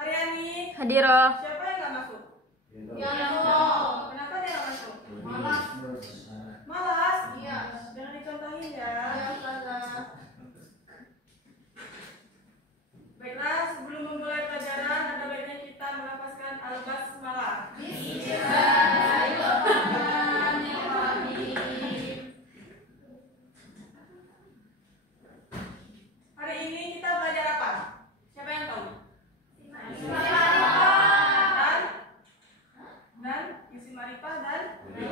Haryani. Hadiroh. Siapa yang nggak masuk? Yang Kenapa dia nggak masuk? malas. Malas? Iya. Jangan dicontohin ya. Iya, Ustazah. Baiklah, sebelum memulai pelajaran, ada baiknya kita melafazkan al-basmalah. Hari ini kita belajar apa? Siapa yang tahu? Dan isim ma'rifah dan siapa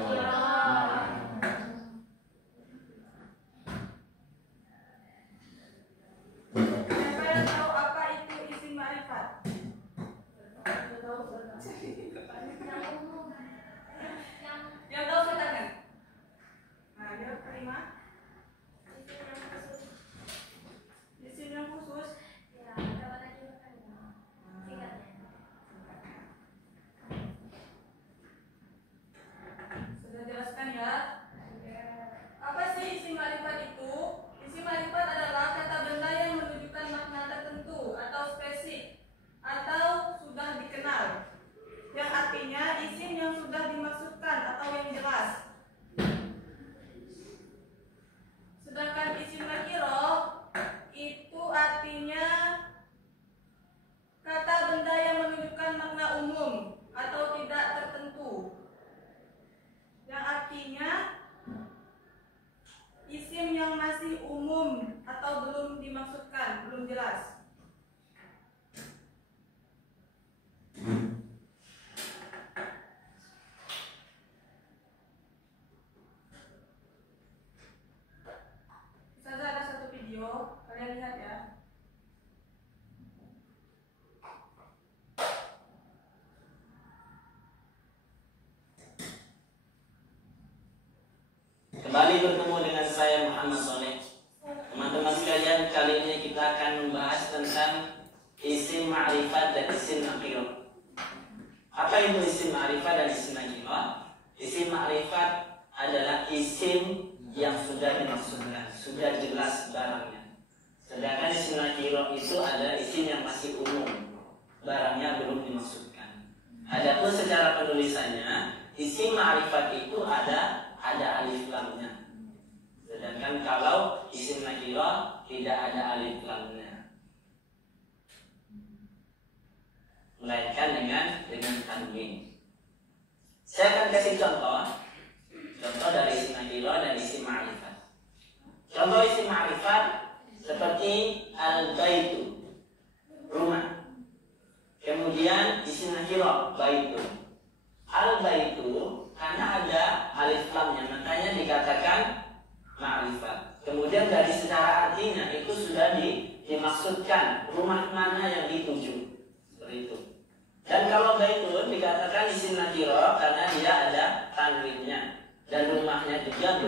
yang tahu apa itu isim ma'rifat? Yang tahu silakan. Nah, dia terima. Isim yang khusus. Sudah jelaskan ya? Apa sih isim ma'rifat itu? Isim ma'rifat adalah kata benda yang menunjukkan makna tertentu atau spesifik atau sudah dikenal. Yang artinya isim yang sudah dimaksudkan atau yang jelas. Sedangkan isim nakirah itu artinya kata benda yang menunjukkan makna umum atau tidak tertentu. Yang artinya isim yang masih umum atau belum dimaksudkan, belum jelas. Ustazah ada satu video, kalian lihat ya. Kembali bertemu dengan saya Muhammad Soleh. Teman-teman sekalian, kali ini kita akan membahas tentang isim ma'rifat dan isim nakirah. Apa itu isim ma'rifat dan isim nakirah? Isim ma'rifat adalah isim yang sudah dimaksudkan, sudah jelas barangnya. Sedangkan isim nakirah itu adalah isim yang masih umum, barangnya belum dimaksudkan. Adapun secara penulisannya, isim ma'rifat itu ada alif lamnya. Sedangkan kalau isim nakirah tidak ada alif lamnya, melainkan dengan tanwin. Saya akan kasih contoh dari isim nakirah dan isim ma'rifat. Contoh isim ma'rifat seperti al-baitu, rumah. Kemudian isim nakirah baitu. Al-baitu karena ada alif lamnya, makanya dikatakan ma'rifat. Kemudian dari secara artinya itu sudah dimaksudkan rumah mana yang dituju, seperti itu. Dan kalau baitun dikatakan isim nakirah karena dia ada tanwinnya dan rumahnya juga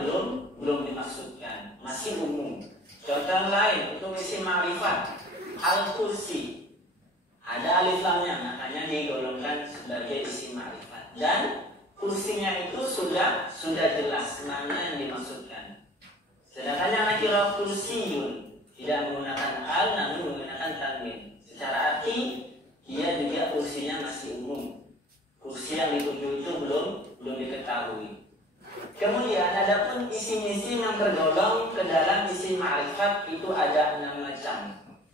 belum dimaksudkan, masih umum. Contoh lain untuk isim ma'rifat, al-kursi ada alif lamnya, makanya digolongkan sebagai isim ma'rifat. Dan kursinya itu sudah jelas mana yang dimaksudkan. Sedangkan yang nakirah kursiyun tidak menggunakan al namun menggunakan tanwin. Secara arti dia juga kursinya masih umum. Kursi yang dituju itu belum diketahui. Kemudian adapun isim-isim yang tergolong ke dalam isim ma'rifat itu ada 6 macam.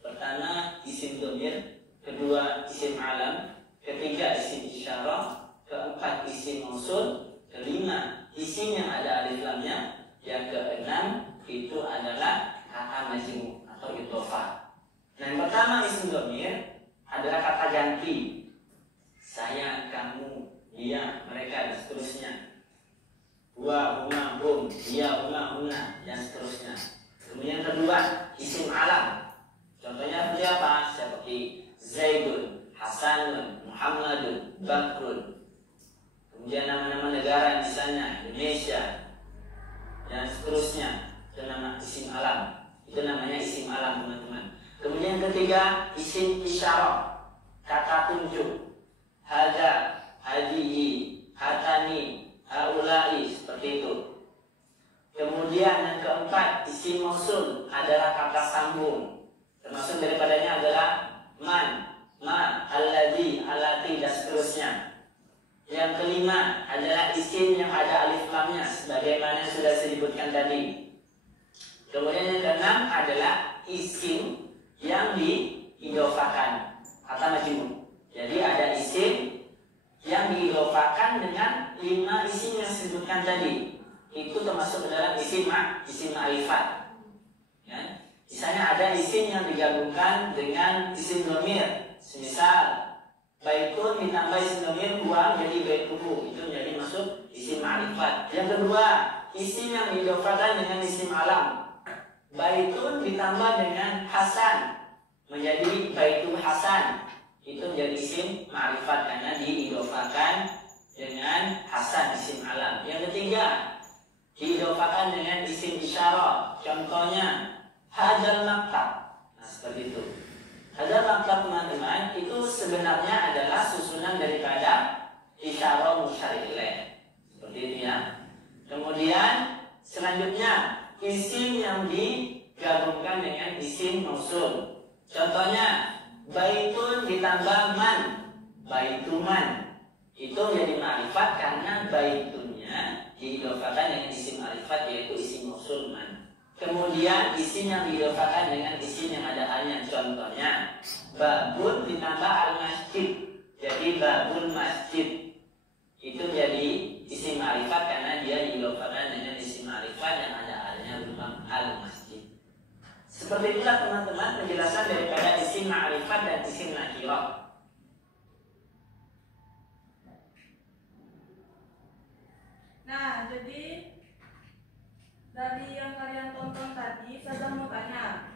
Pertama isim dhamir, kedua isim alam, ketiga isim isyarah, keempat isim mausul, kelima isim yang ada alif lamnya, yang keenam itu adalah kata majmu atau idhofah. Nah, yang pertama isim dhamir adalah kata ganti. Saya, kamu, dia, mereka, dan seterusnya. Huwa, huma, hum, dia, huma, huna, dan seterusnya. Kemudian kedua isim alam. Contohnya seperti apa? Seperti Zaidun, Hasanun, Muhammadun, Bakrun. Kemudian nama-nama negara misalnya Indonesia dan seterusnya, itu nama isim alam. Itu namanya isim alam, teman-teman. Kemudian ketiga isim isyarah, kata tunjuk. Hada, hadihi, hatani, haulai, seperti itu. Kemudian yang keempat isim mausul adalah kata sambung. Termasuk daripadanya adalah man, ma, tadi. Kemudian yang keenam adalah isim yang diidofakan kata majmuk. Jadi ada isim yang diidofakan dengan 5 isim yang disebutkan tadi. Itu termasuk dalam isim ma'rifat. Ya. Misalnya ada isim yang digabungkan dengan isim dhamir. Semisal baitun ditambah isim dhamir 2 jadi baituhu, itu menjadi masuk isim ma'rifat. Yang kedua, isim yang diidofakan dengan isim alam. Baitun ditambah dengan Hasan menjadi Baitul Hasan, itu menjadi isim ma'rifat karena diidofakan dengan Hasan, isim alam. Yang ketiga, diidofakan dengan isim isyarah. Contohnya hadzal maktab. Nah, seperti itu. Hadzal maktab, teman-teman, itu sebenarnya adalah susunan daripada isyarah musyar ilaih. Seperti itu ya. Kemudian selanjutnya isim yang digabungkan dengan isim mausul. Contohnya baitun ditambah man, baituman. Itu jadi ma'rifat karena baitunnya diidofakan dengan isim ma'rifat yaitu isim mausul man. Kemudian isim yang diidofakan dengan isim yang ada alnya. Contohnya babun ditambah al-masjid jadi babul masjid. Itu jadi isim ma'rifat karena dia diidofakan dengan isim ma'rifat yang ada berupa al-masjid. Seperti itulah teman-teman penjelasan daripada isim ma'rifat dan isim nakirah. Nah, jadi dari yang kalian tonton tadi, saya mau tanya,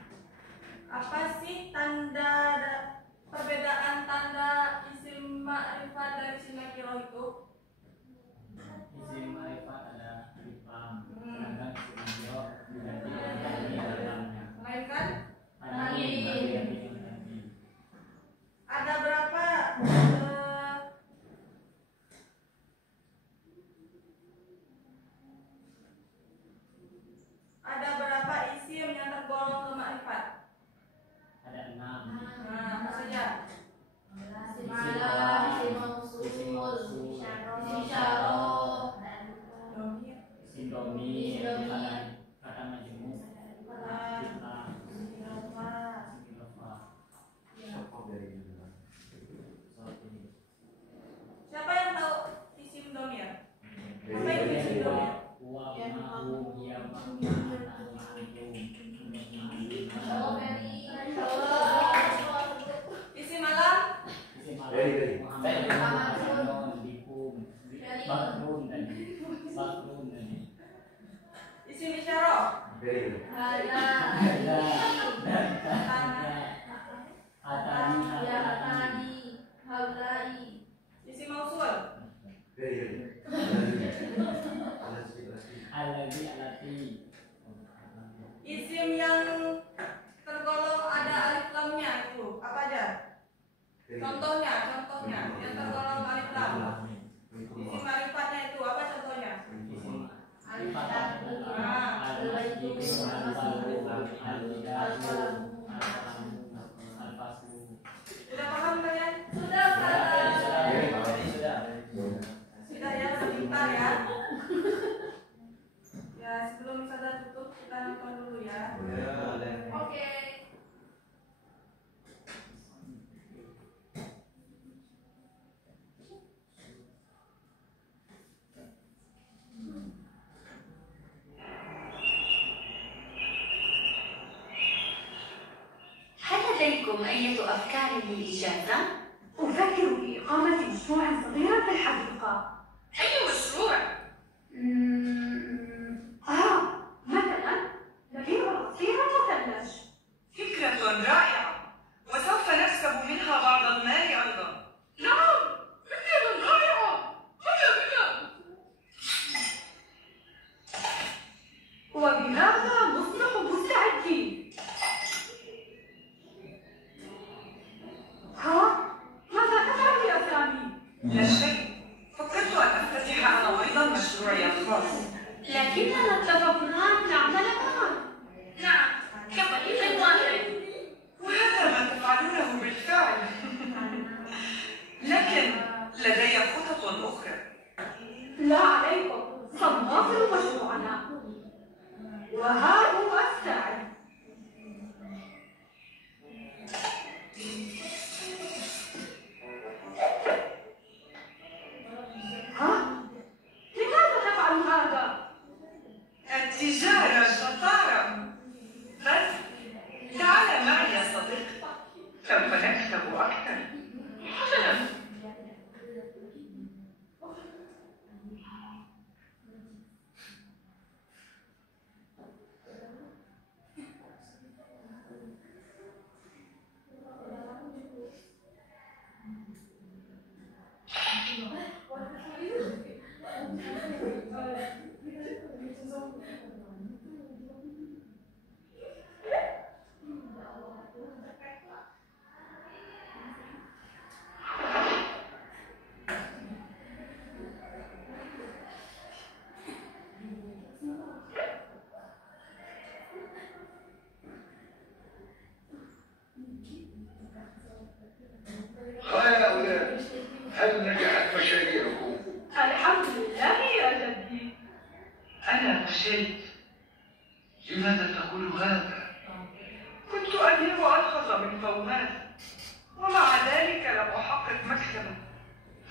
apa sih perbedaan tanda isim ma'rifat dan isim nakirah itu? Isim ma'rifat ada alif lam, sedangkan isim nakirah diganti dengan lamnya. Melainkan Alif. ada berapa isim yang tergolong ke ma'rifat? Ada 6. Nah, apa saja? Isim alam, isim mausul, isim isyarah, Isim dhamir, kata majmuk, istilah, isim idhofah. Siapa yang tahu isim dhamir? Apa itu isim dhamir? Wa ma'hum ya ma'hum. Isim alam? Isim alam dikum, bakrun tadi. Isim isyarah? Isim mausul? Isim yang tergolong ada alif lamnya itu apa aja? Contohnya yang tergolong alif lam. Isim ma'rifatnya itu apa contohnya? Sudah paham kalian? Sudah ya, pintar ya. Ya, sebelum Sada tutup kita nonton dulu ya. Oke. هل لديكم أي أفكار للإجازة؟ أفكر في إقامة مشروع صغير في الحديقة. أي مشروع؟ مثلا نبيع عصير مثلج. فكرة رائعة، وسوف نكسب منها بعض المال أيضا. نعم، فكرة رائعة، هيا بنا. وبهذا نصبح مستعدين. ماذا تفعل يا سامي؟ لا شيء، فكرت أن أفتتح أنا أيضا مشروعي الخاص. لكننا اتفقنا أن نعمل معا. نعم، كفريق واحد. وهذا ما تفعلونه بالفعل. لكن لدي خطط أخرى. لا عليكم، سنواصل مشروعنا. هل نجحت مشاريعكم؟ الحمد لله يا جدي. أنا فشلت. لماذا تقول هذا؟ كنت أبيع أرخص من فوهات، ومع ذلك لم أحقق مكسبا.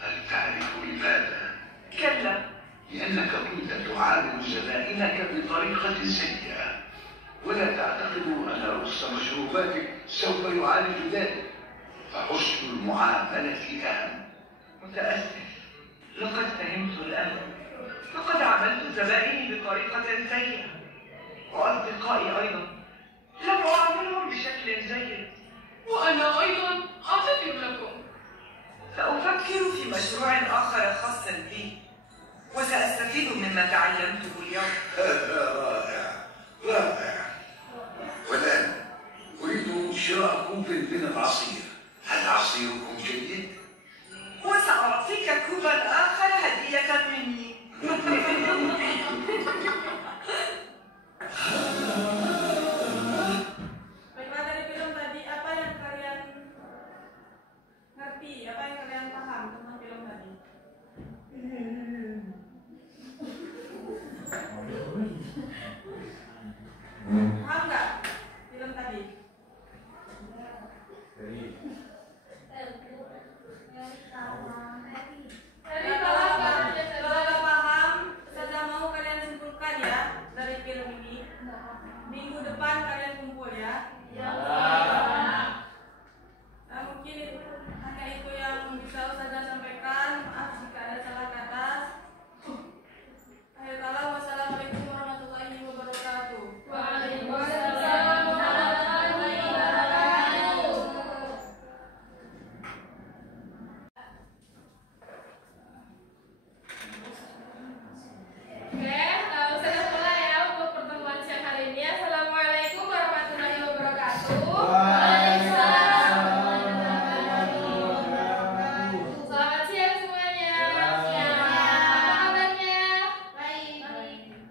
هل تعرف لماذا؟ كلا. لأنك كنت تعامل زبائنك بطريقة سيئة، ولا تعتقد أن رخص مشروباتك سوف يعالج ذلك، فحسن المعاملة أهم. متأسف، لقد فهمت الآن. لقد عاملت زبائني بطريقة سيئة، وأصدقائي أيضا لم أعاملهم بشكل جيد. وأنا أيضا أعتذر لكم. سأفكر في مشروع آخر خاص بي، وسأستفيد مما تعلمته اليوم. هذا رائع رائع. والآن أريد شراء كوب من العصير. هل عصيركم جيد؟ وسأعطيك كوبا آخر هدية مني. Baiklah, dari film tadi apa yang kalian ngerti, apa yang kalian paham tentang film tadi? Paham nggak film tadi? Kalau nggak paham, saya mau kalian simpulkan ya dari film ini. Minggu depan kalian kumpul ya. Nah, mungkin hanya itu yang bisa Ustazah sampaikan. Maaf jika ada salah kata. Akhir kata, wassalamualaikum warahmatullahi wabarakatuh. Waalaikumsalam warahmatullahi wabarakatuh. Oke, saya mulai ya untuk pertemuan siang hari ini. Assalamualaikum warahmatullahi wabarakatuh. Selamat siang semuanya. Apa kabarnya?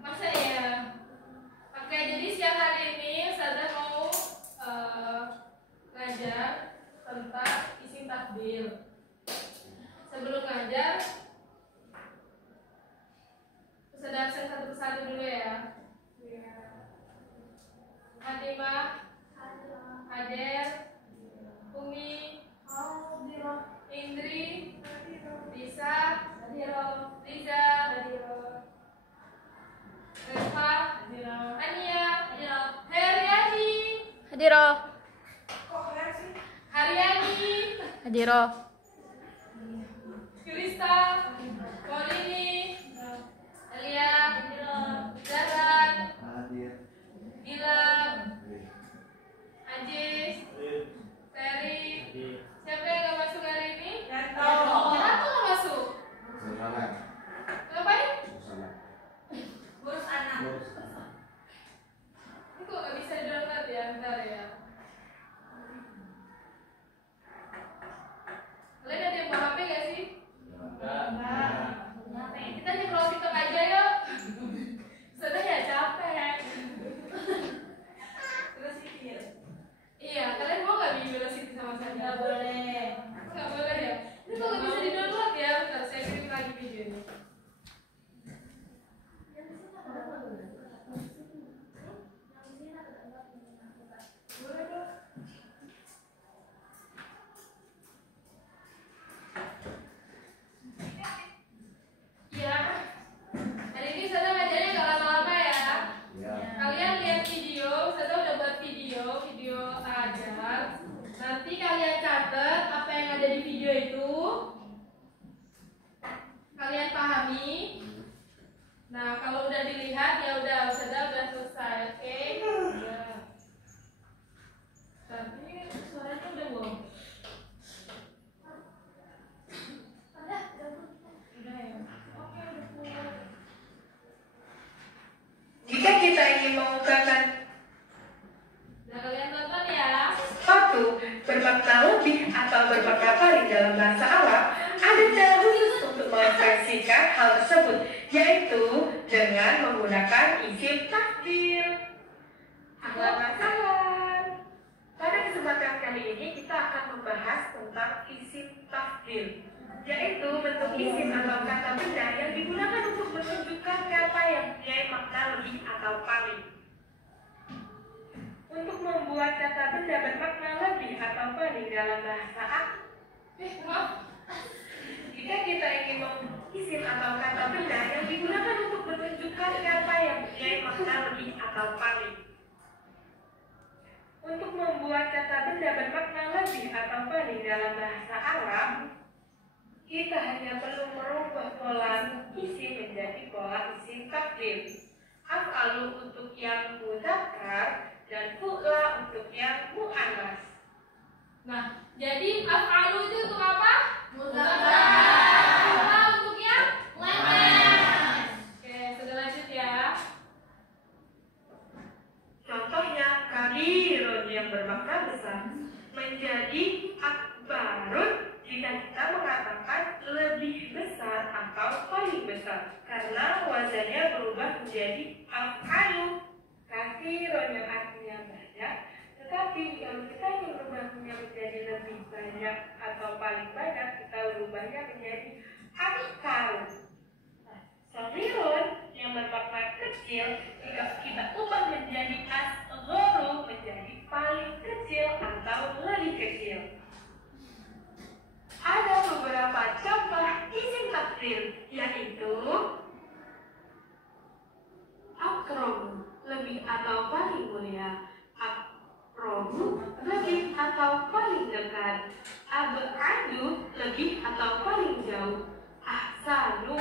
Masa ya? Oke, jadi siang hari ini saya mau ngajar tentang isim tafdhil. Sebelum ngajar, sudah absen satu persatu dulu ya. Fatimah, Ader, Umi, Indri, Risa, Riza, Reva, Ania, Heriani, Haryani, Krista, Maulini, Elia, Zahran, Gilang, Ajis, Terry. Siapa yang gak masuk hari ini? Kenapa gak masuk? Ngapain? Ngurus anak. Ini kok gak bisa download ya? Bentar ya. Kalian ada yang bawa HP gak sih? Kita nyemprot TikTok aja yuk. Sudah ya capek. Terus ini ya. Iya, kalian mau gak bikin Velocity sama saya? Nggak boleh. Gak boleh ya? Ini kok gak bisa di download ya? Bentar, saya kirim lagi videonya. Boleh dong. Iya. Hari ini saya ngajarnya gak lama-lama ya. Kalian lihat video, saya udah buat video ajar. Nanti kalian catat apa yang ada di video itu. Kalian pahami. Nah, kalau udah dilihat ya udah selesai, oke? Udah. Tapi suaranya udah wow. Udah ya. Oke, udah full. Jika kita ingin mengungkapkan Nah, kalian tonton ya. suatu bermakna lebih atau bermakna paling dalam bahasa Arab, ada cara khusus untuk mengekspresikan hal tersebut, yaitu dengan menggunakan isim tafdhil. Ahlan sahlan. Pada kesempatan kali ini kita akan membahas tentang isim tafdhil. yaitu bentuk isim atau kata benda yang digunakan untuk menunjukkan kata yang mempunyai makna lebih atau paling. Untuk membuat kata benda bermakna lebih atau paling dalam bahasa jika kita ingin isim atau kata benda yang digunakan untuk menunjukkan kata yang mempunyai makna lebih atau paling. Untuk membuat kata benda bermakna lebih atau paling dalam bahasa Arab, kita hanya perlu merubah pola isim menjadi pola isim takdir. Af'alu untuk yang mudzakkar dan fu'la untuk yang mu'annas. Nah, jadi af'alu itu untuk apa? Mudzakkar. Fu'la untuk yang Muannas. Oke, sudah lanjut ya. Contohnya kabirun yang bermakna besar menjadi akbarun jika kita mengatakan lebih besar atau paling besar, karena wazannya berubah menjadi af'alu. Katsirun yang artinya banyak, tetapi kalau kita ingin merubahnya menjadi lebih banyak atau paling banyak, kita berubahnya menjadi aktsar. Saghirun yang bermakna kecil, jika kita ubah menjadi asgharu menjadi paling kecil atau lebih kecil. Ada beberapa contoh isim takdir, yaitu akram lebih atau paling mulia, akrobu lebih atau paling dekat, abadu lebih atau paling jauh, ahsanu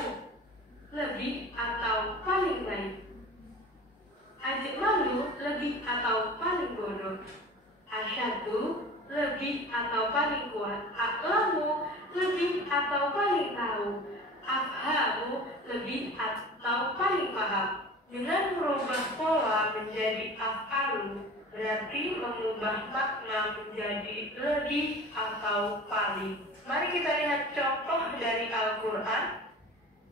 lebih atau paling baik, ajmalu lebih atau paling bodoh, asyadu lebih atau paling kuat, a'lamu lebih atau paling tahu, afhamu lebih atau paling paham. Dengan merubah pola menjadi af'alu berarti mengubah makna menjadi lebih atau paling. Mari kita lihat contoh dari Al-Quran.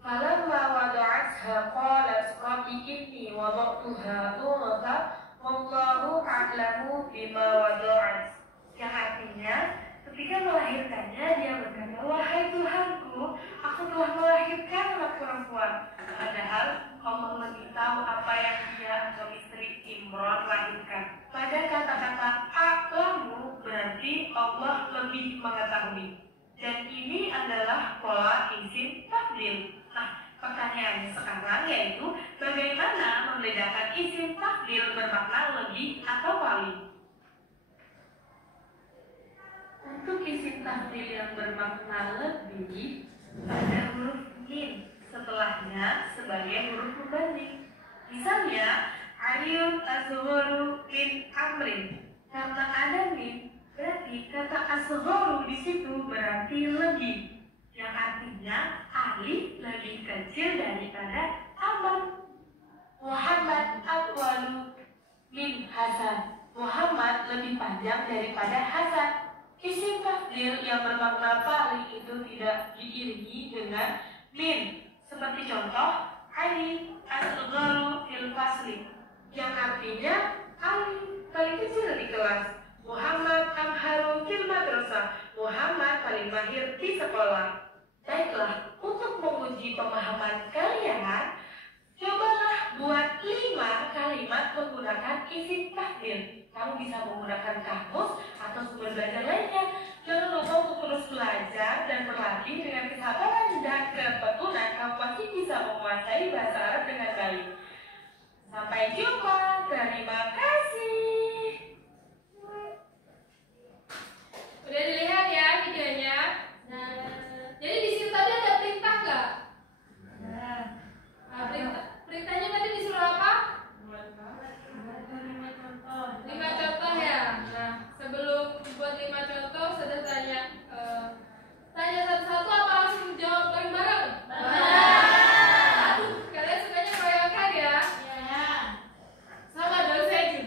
Falamma wada'atha qalat rabbi inni wada'tuha untha wallahu a'lamu bima wada'at. Yang artinya, ketika melahirkannya dia berkata, wahai Tuhanku, aku telah melahirkan anak perempuan. Padahal Allah lebih tahu apa yang dia atau istri Imran lahirkan. Pada kata-kata a'lamu berarti Allah lebih mengetahui. Dan ini adalah pola isim takdir. Nah, pertanyaannya sekarang yaitu bagaimana membedakan isim takdir bermakna lebih atau paling? Untuk isim takdir yang bermakna lebih, ada huruf min setelahnya sebagai huruf pembanding. Misalnya, Aliyun asgharu min amrin. Karena ada min, berarti kata asgharu di situ berarti lebih, yang artinya Ali lebih kecil daripada Amr. Muhammad atwalu min Hasan. Muhammad lebih panjang daripada Hasan. Isim takdir yang bermakna paling itu tidak diiringi dengan min. Seperti contoh, Ali asgharu fil fasli, yang artinya Ali paling kecil di kelas. Muhammad amharu fil madrasah. Muhammad paling mahir di sekolah. Baiklah, untuk menguji pemahaman kalian, cobalah buat 5 kalimat menggunakan isim takdir. Kamu bisa menggunakan kamus atau sumber belajar lainnya. Jangan lupa untuk terus belajar dan berlatih dengan kesabaran dan ketekunan. Kamu pasti bisa menguasai bahasa Arab dengan baik. Sampai jumpa. Terima kasih. Udah dilihat ya videonya. Jadi di sini tadi ada perintah nggak? Nah, perintahnya tadi disuruh apa? 5 contoh ya. Nah, sebelum buat 5 contoh, sudah tanya satu-satu apa langsung jawab bareng-bareng? Aduh, kalian sukanya meroyokan ya? Sama dosen juga.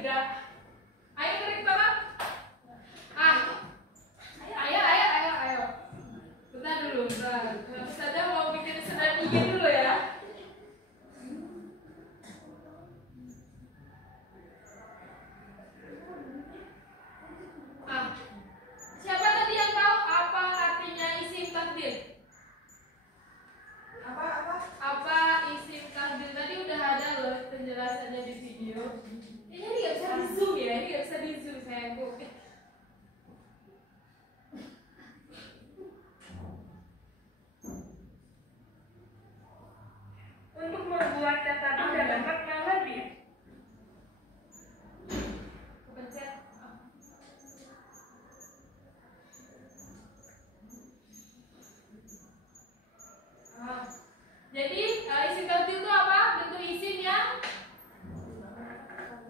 Jadi isim tafdil itu apa? Bentuk isim yang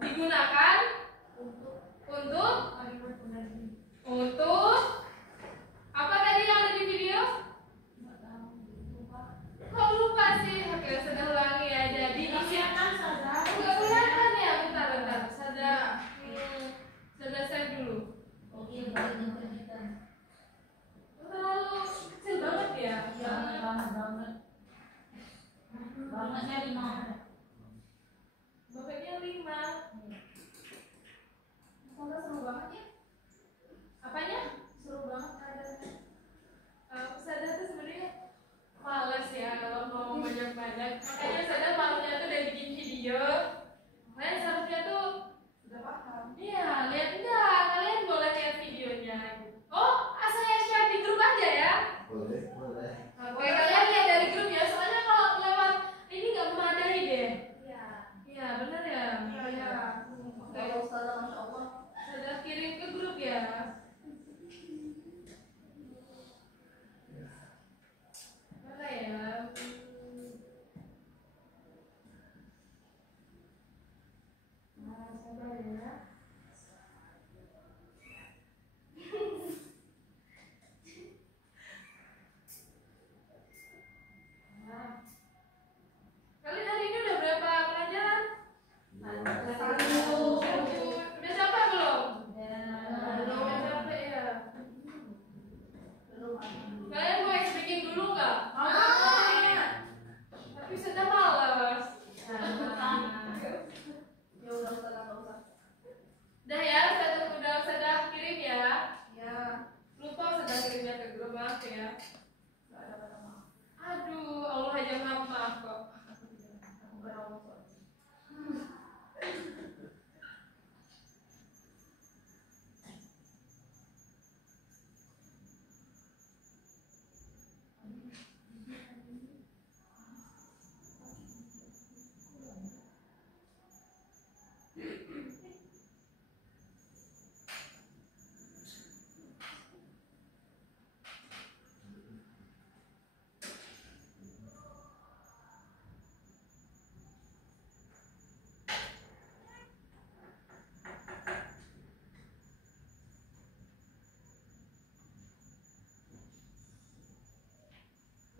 digunakan untuk apa tadi yang ada di video? Kok lupa sih? Oke, sudah ulangi ya. Jadi isim nggak kelihatan ya. Bentar. Sudah save dulu. Terlalu kecil banget ya. Bangetnya 5. Bobotnya 5. Seru banget ya. Apanya? Seru banget keadaannya. Sadar tuh sebenarnya males ya kalau mau banyak-banyak. Makanya Sadar malunya tuh udah bikin video. Makanya seharusnya tuh udah paham. Iya, lihat enggak? Kalian boleh lihat videonya. Oh, saya share di grup aja ya. Boleh. Oke, kalian lihat dari grup ya. Soalnya kalau lewat ini nggak memadai deh. Iya, benar ya. Iya. Oke. Sudah kirim ke grup ya. Mana ya? Sabar ya. Kalian hari ini udah berapa pelajaran? Satu. Udah capek belum? Udah capek ya. Kalian mau speaking dulu nggak? Tapi sudah malas. Udah ya, sudah kirim ya. Lupa sudah kirimnya ke grup, maaf ya. Aduh, Allah aja maaf kok.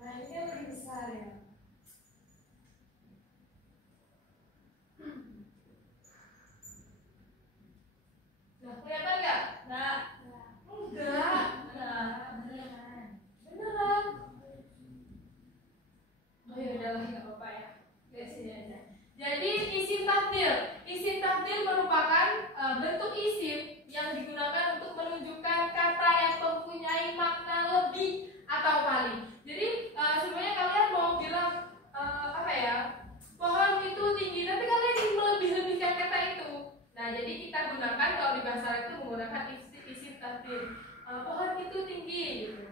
Nah, ini kan lebih besar ya. Nah, kelihatan nggak? Enggak. Beneran. Oh ya udahlah, nggak apa-apa ya. Lihat sini aja. Jadi isim tafdil. Isim tafdil merupakan bentuk isim yang digunakan untuk menunjukkan kata yang mempunyai makna lebih atau paling. Jadi sebenarnya kalian mau bilang apa ya? Pohon itu tinggi, tapi kalian ingin melebih-lebihkan kata itu. Nah, jadi kita gunakan kalau di bahasa Arab itu menggunakan isim tafdil. Pohon itu tinggi gitu.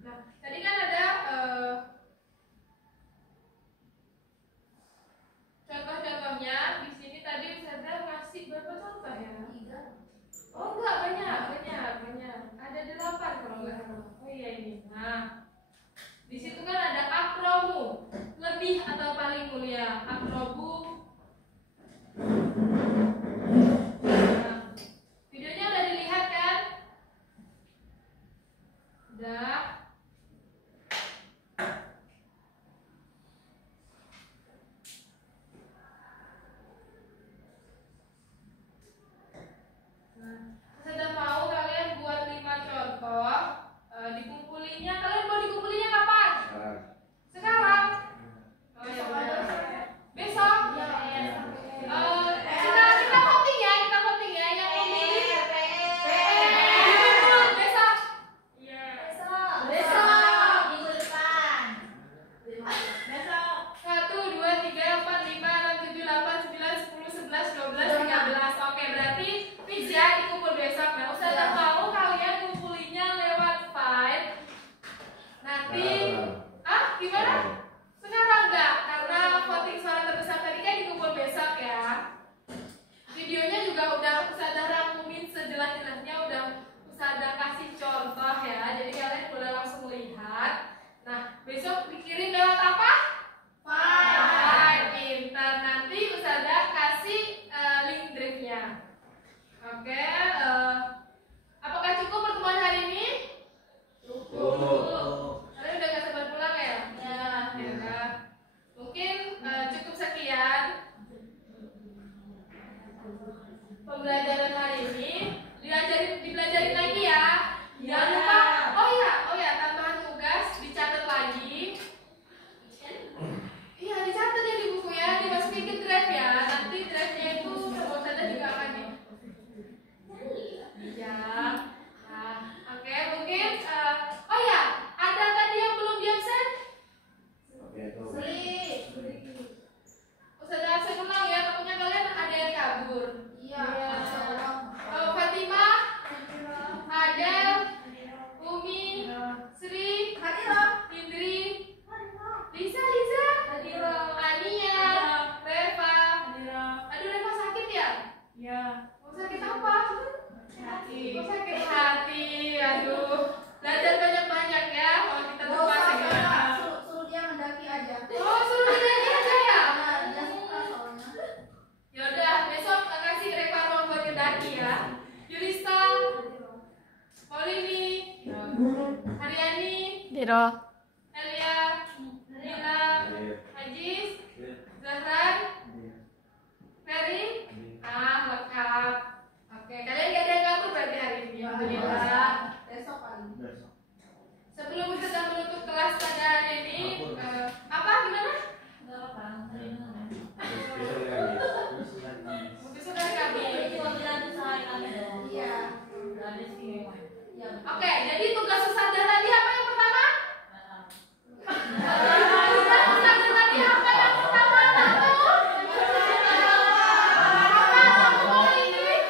Nah, tadi kan ada contoh-contohnya. Di sini tadi saya ngasih berapa contoh ya? 3. Oh enggak, banyak. Ada 8 kalau enggak salah. Oh iya ini. Nah, di situ kan ada akromu, lebih atau paling mulia. Akrobu. Nah, videonya udah dilihat kan? Udah. Sudah mau kalian buat 5 contoh, dikumpulinya. Kalian mau dikumpulinya kapan? Sekarang. Oh ya udah. Besok. pembelajaran hari ini dipelajarin lagi ya. Jangan lupa. Oh ya, tambahan tugas dicatat lagi. Iya, dicatat ya di buku ya, dimasukin ke drive ya. Nanti drive-nya itu Rosada juga akan ya. Nah, oke, mungkin oh ya, ada tadi yang belum di absen? Ustazah absen ulang ya, takutnya kalian ada yang kabur. Iya. Fatimah, Adel, Umi, Sri, Indri, Lisa, Ania, Reva. Aduh, Reva sakit ya? Iya. Mau sakit apa? Mau sakit hati. Aduh. Belajar banyak-banyak ya. Kalau kita berpuasa gimana? Suruh dia mendaki aja. Oh, suruh mendaki aja ya? Dia suka soalnya. Yaudah, besok kasih Reva ruang buat mendaki ya. Yulista, Paulini, Haryani, Diro. Elia, Nila, Ajis, Zahran, Ferry. Lengkap. Oke, kalian gak ada yang kabur berarti hari ini. Alhamdulillah. Besok kali. Sebelum kita menutup kelas pada hari ini, apa gimana? Besok hari kami. Iya. Oke, jadi tugas Ustazah tadi apa yang pertama? Tugas Ustazah tadi apa yang pertama? Apa? Ini?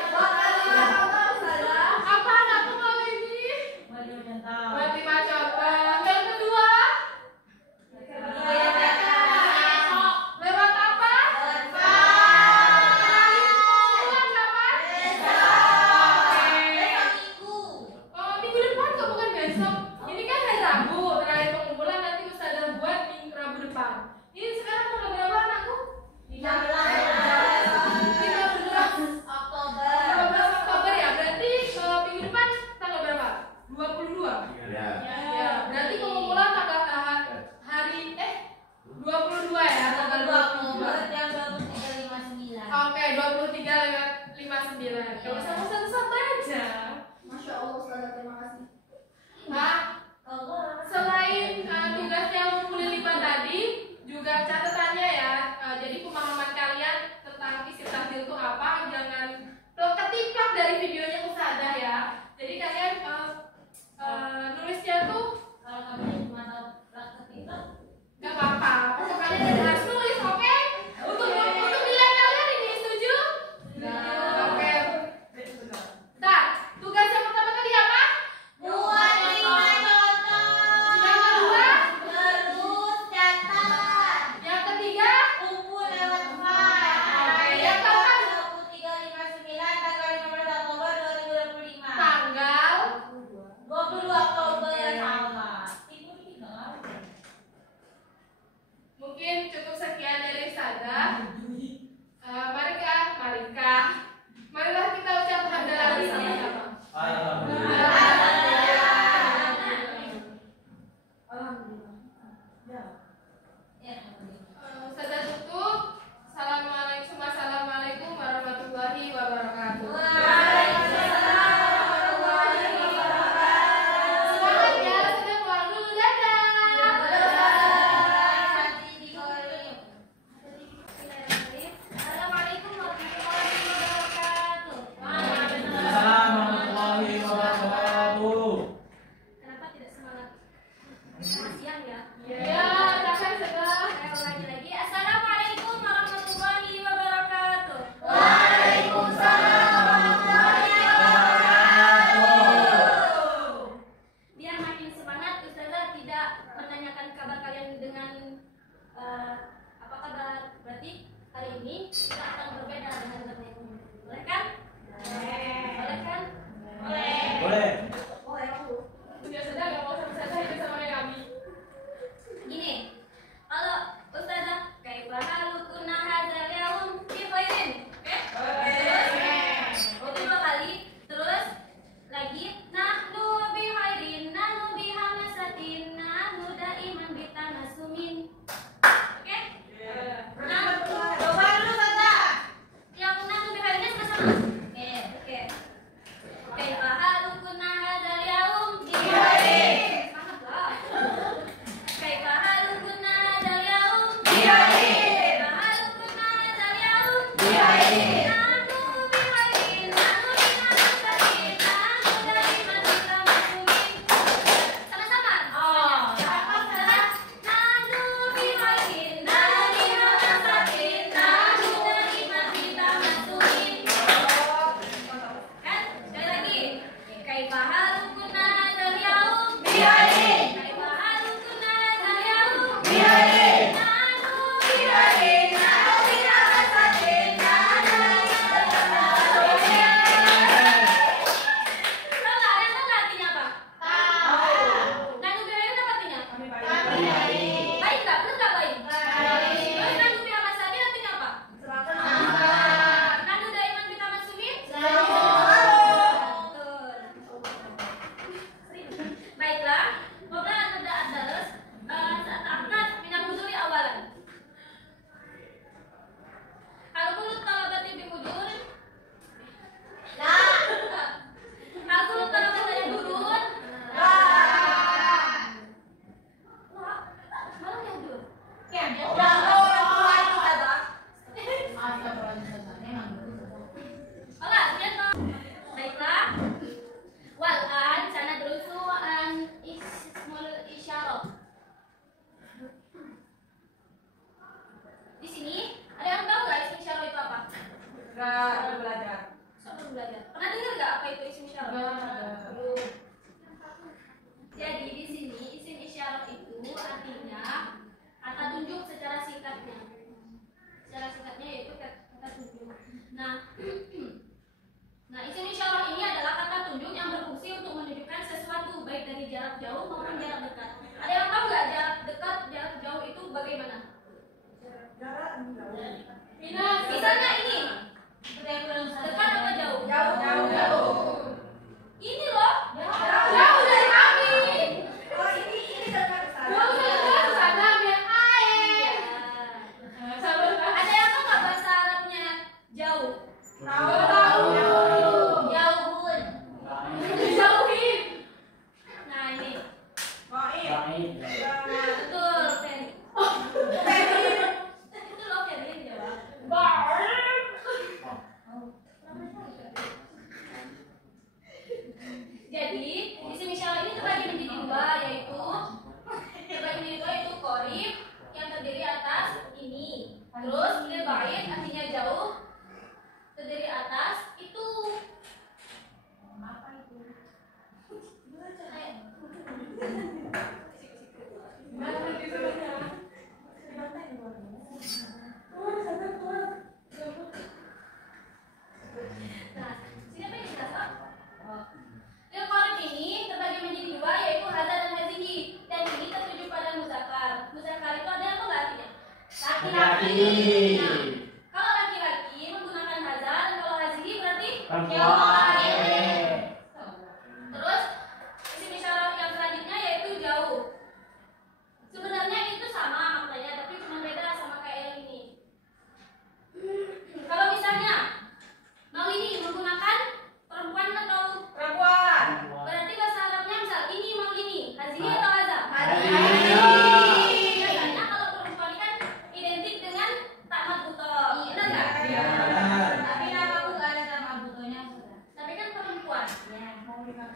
Molina.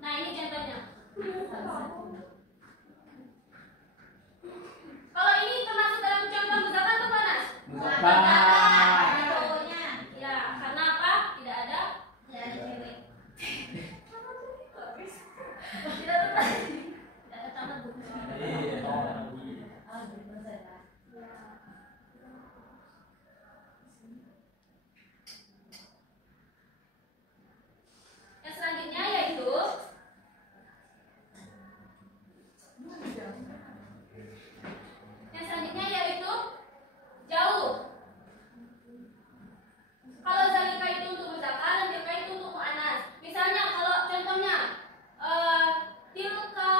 Nah, ini contohnya. Kalau ini termasuk dalam contoh muzakkar atau muannas? Muzakkar. Cowoknya. Ya, karena apa? Tidak ada cewek. Tidak ada tamat buku. Yang selanjutnya yaitu jauh. Kalau zalika itu untuk muzakkar dan tilka itu untuk muannas. Misalnya kalau contohnya tilka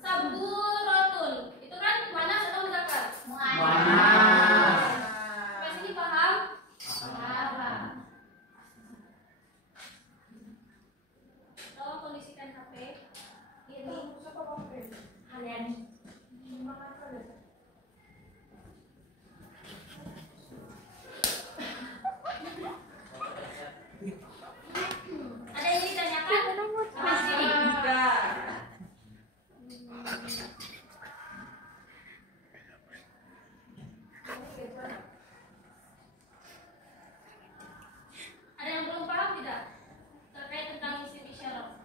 saburotun, itu kan muannas atau muzakkar? Muannas. Sampai sini paham? Paham. Tolong kondisikan HP. Ini kalian. Ada yang ditanyakan? Sampai sini. Ada yang belum paham tidak terkait tentang isim isyarat?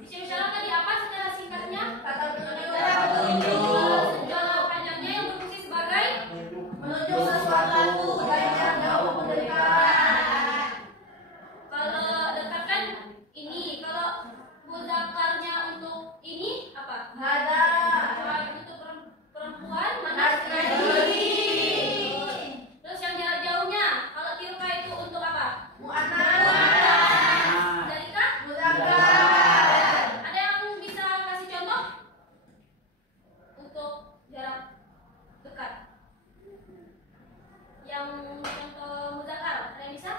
Isim isyarat tadi apa secara singkatnya? Kata penunjuk. Jauh panjangnya yang berfungsi sebagai Menunjuk sesuatu dari jarak jauh mendekat. kalau dekat kan ini, kalau mudzakarnya untuk ini apa? Hada. Kalau untuk perempuan mana? Laki-laki. Terus yang jarak jauhnya, kalau tilka itu untuk apa? Muannas. Zalika? Muzakkar. Ada yang bisa kasih contoh untuk jarak dekat? Yang contoh muzakkar, ada yang bisa?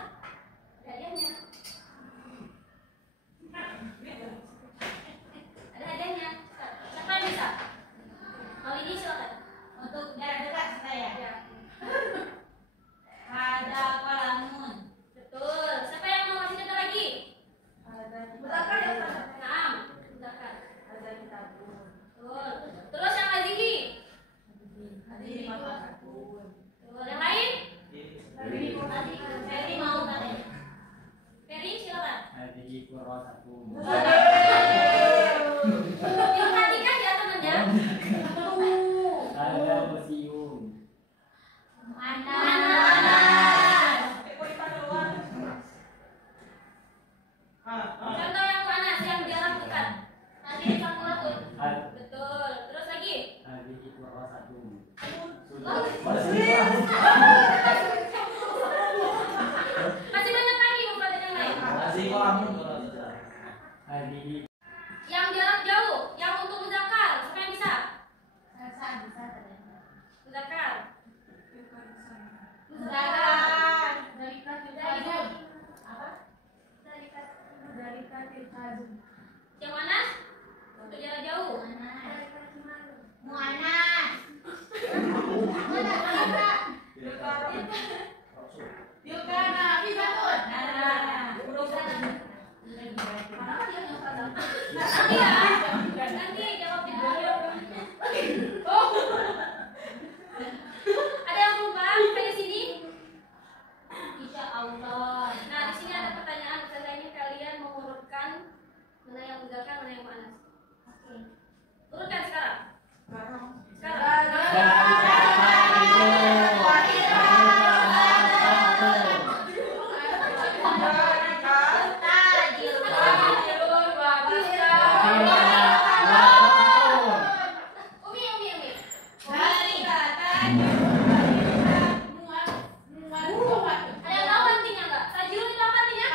Ada hadiahnya. Ada hadiahnya. Siapa yang bisa? Kalau ini silakan. Untuk jarak dekat saya. Ya. Hada kalamun. Betul. Siapa yang mau kasih contoh lagi? Muzakkar ya, Ustaz? Naam, muzakkar. Betul. Terus yang hazihi? Betul. Yang lain? Ferry mau tanya. Ferry silakan. Hadhihi qurratun. Diperhatikan ya temannya. Ada museum. Contoh yang mana? Yang jarak dekat. Nanti sakuratun. Betul. Terus lagi? Hadhihi qurratun. Masih banyak lagi mufradat yang lain. Hadhihi Yang jarak jauh, yang untuk muzakkar. Siapa yang bisa? Muzakkar. Yang mana? Untuk jarak jauh. Muannas. Yukana Fizatun. Nanti ya. Nanti jawabin dulu. Ada yang belum paham sampai sini? Insya Allah. Nah, di sini ada pertanyaan. Seandainya kalian mengurutkan mana yang muzakkar, mana yang muannas. Urutkan sekarang. Umi. Ada yang tahu artinya nggak? Sajil itu apa artinya?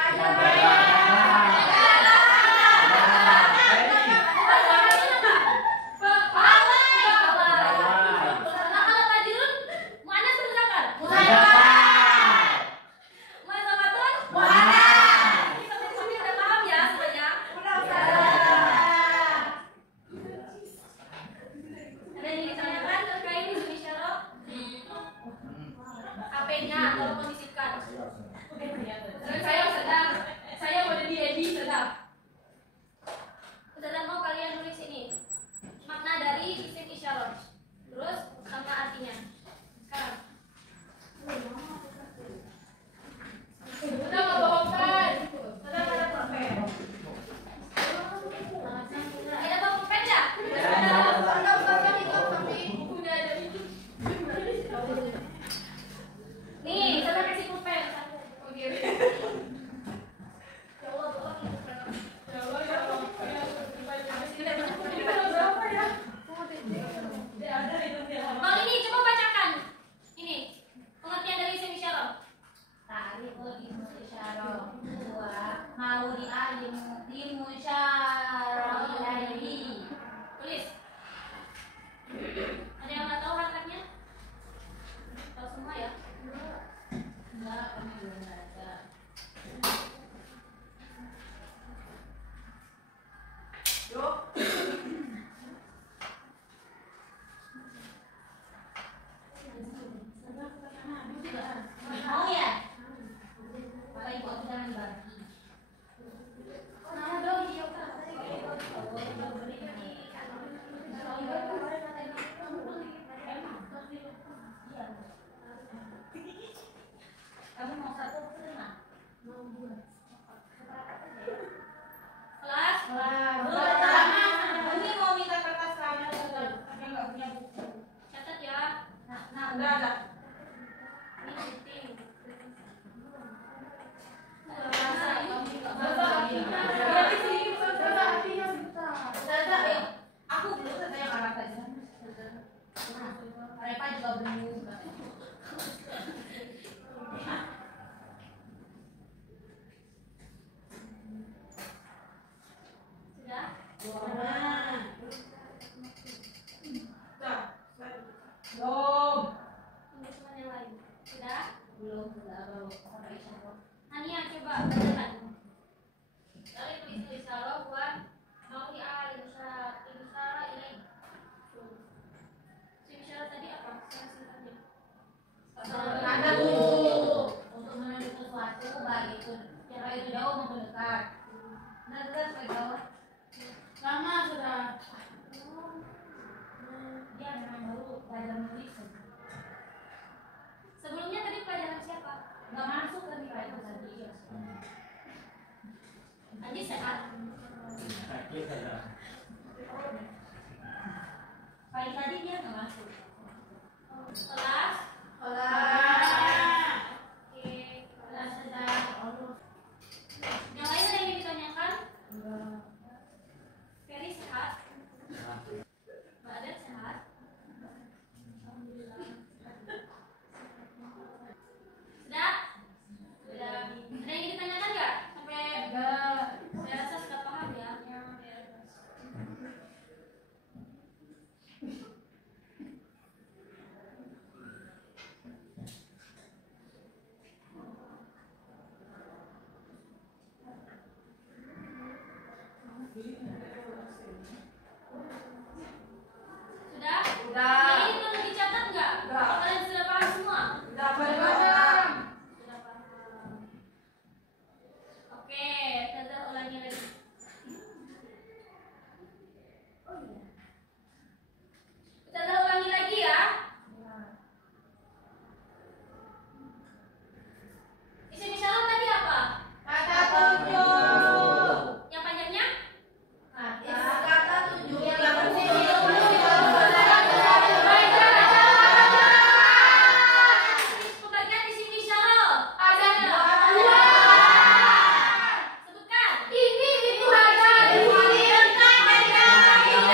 Ada. Aku belum saya kalah saja. Mereka juga belum. Sudah? Belum. Tunggu semuanya lain. Sudah? Belum. Baru sampai isyarah. Hania coba bacakan. Dari tulis isyarah buat mau isyarah ini. Isyarah tadi apa? Ada tuh. Untuk menuju sesuatu baik itu jarak itu jauh maupun dekat. Benar supaya jauh. Lama sudah. Dia memang baru belajar menulis. Sebelumnya tadi pelajaran siapa? Nggak masuk tadi Pak itu tadi. Andi sehat. Sakit saja. Pagi tadi dia nggak masuk. Kelas? Kelas. Oke, kelas sedang. Yang lain ada yang ingin ditanyakan? Ferry sehat? Mbak Adet sehat? Alhamdulillah. Sudah? Sudah. Ada yang ingin ditanyakan nggak? Sampai saya rasa sudah paham ya. Sudah? Sudah. Yang ini perlu dicatat nggak? Sudah. Apa kalian sudah paham semua? Sudah paham. Sudah paham. Oke, kita ulangi lagi. Oh iya. Kita ulangi lagi ya. Isim isyarat tadi apa? Kata tujuh. Yang panjangnya? Kata tujuh. Pembagian isim isyarat. Ada dua. Sebutkan. Ini itu ada. Bagian yang dekat.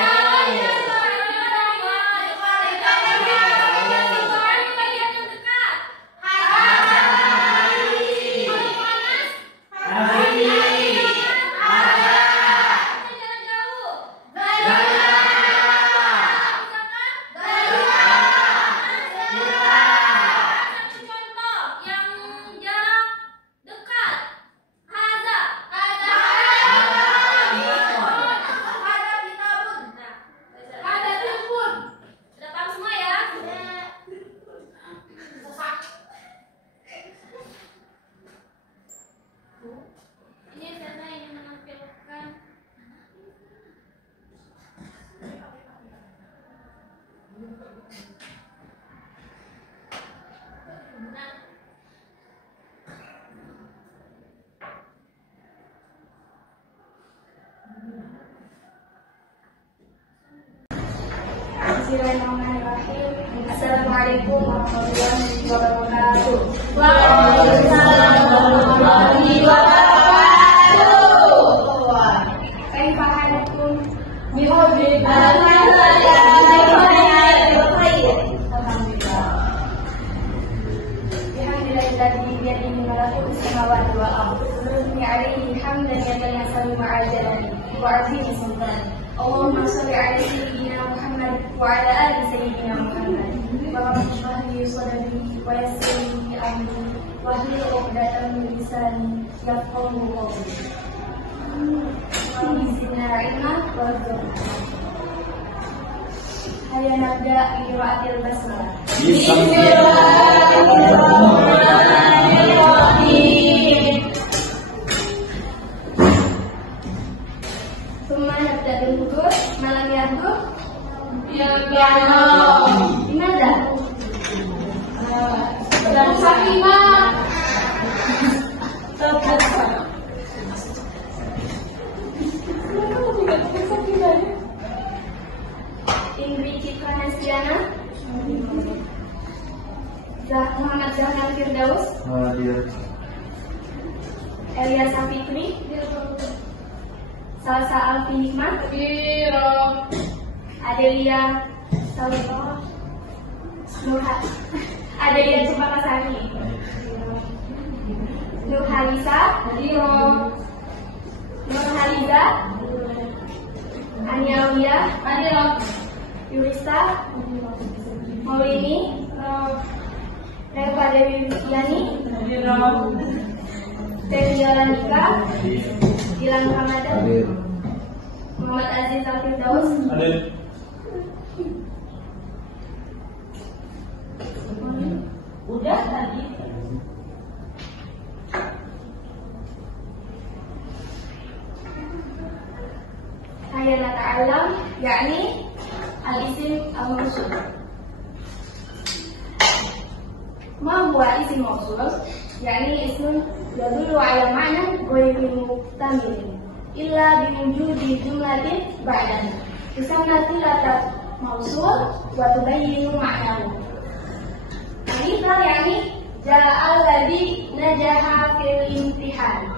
Jalan jauh. Satu contoh yang jarak dekat. Haza. Sudah paham semua ya? Ini saya ingin menampilkan nah, Bismillahirrahmanirrahim. Assalamualaikum warahmatullahi wabarakatuh. Waalaikumsalam warahmatullahi wabarakatuh. Kaifa halukum? Bihamdillahilladzi biyadihi malakutus samawati wal ardh. Nusni 'alaihi hamdan yatanasalu ma'a jalali wa 'azimi sultani. Allahumma shalli 'ala sayyidina Muhammad wa 'ala ali sayyidina Muhammad. Allahumma shrah li sadri wa yassir li amri wahlul 'uqdatam min lisani yafqahu qawli. Rabbi zidna ilma warzuqna. Hayya nabda bi qiraatil basmalah. Bismillahirrahmanirrahim. Summa nabda bil hudur, malam yahdur. Gimana? Dan Sakimah. Ingrid Citra Nasiana. Muhammad Zahran Firdaus, Hadir. Elia Safikri, Salsa Alfi Hikmat, Adelia Salih, Adelia Cepakasari, Nur Halisa, Nur Haliza, Anialia, Yurista, Maulini, Reva Dewi Yani, Telia Nika, Gilang Ramadan, Hadir. Muhammad Aziz Al-Firdaus, Hadir. Udah tadi. Hayya nata'allam, yakni al-isim al-mausul. Ma huwa isim mausul? Yakni ismun yadullu ala ma'nan ghairin muhtamilin illa biwujudi jumlatin ba'dahu. Tusamma tilata mausul wa tubayyinu ma'nahu. Misal yakni ja'al ladzi najaha fil imtihan.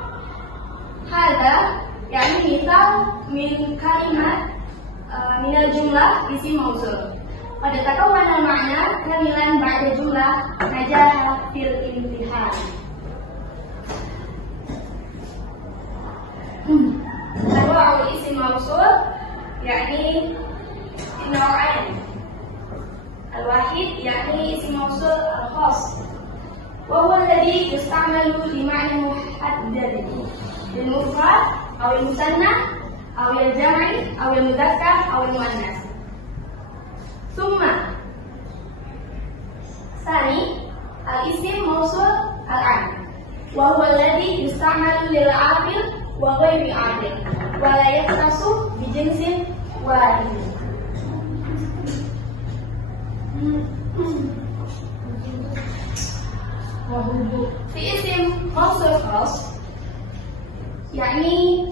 Hada yakni misal min kalimat minal jumlah isim mausul. Pada takawan makna kamilan ba'da jumlah najaha fil imtihan. Anwa'ul isim mausul yakni naw'ain. Al-wahid yakni isim mausul al-khas. Wa huwa alladhi yusta'malu li ma'na muhaddad. Lil mufrad aw al-musanna aw al-jam'i aw al-mudzakkar aw al-muannas. Thumma Sani al-isim mausul al-'am. Wa huwa alladhi yusta'malu lil 'aqil wa ghairi 'aqil wa la yakhtassu bi jinsin wahid. Fi isim mausul khas yakni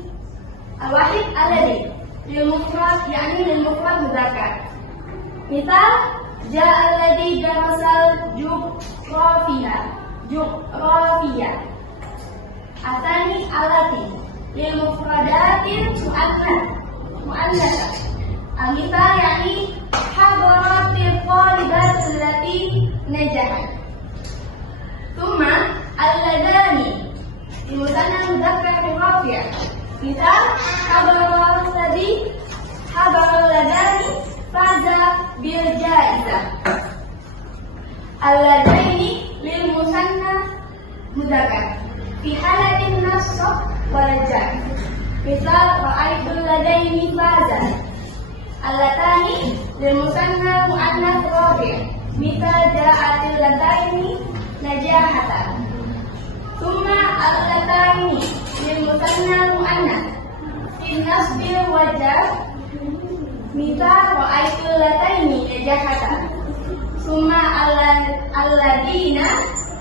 al-wahid alladhi lil mufrad yakni lil mufrad mudzakkar. Misal ja'a alladhi darasal jughrafiya. Atani allati lil mufradatin mu'annatha. Al-misal yakni hadaratil talibatu allati najahat. Thumma alladani limusanna mudzakkar rafi'. Misal hadarul ladani faza bil jaizah. Alladaini lil musanna mudzakkar fi halatin nasab wal jar. Misal ra'aitul ladaini faza. Allatani lil musanna muannats rafi'. Misal ja'atil ladaini najahata. Thumma allataini lil musanna muannats fi nasbil wajah. Misal ra'aitul lataini najahata. Thumma alladina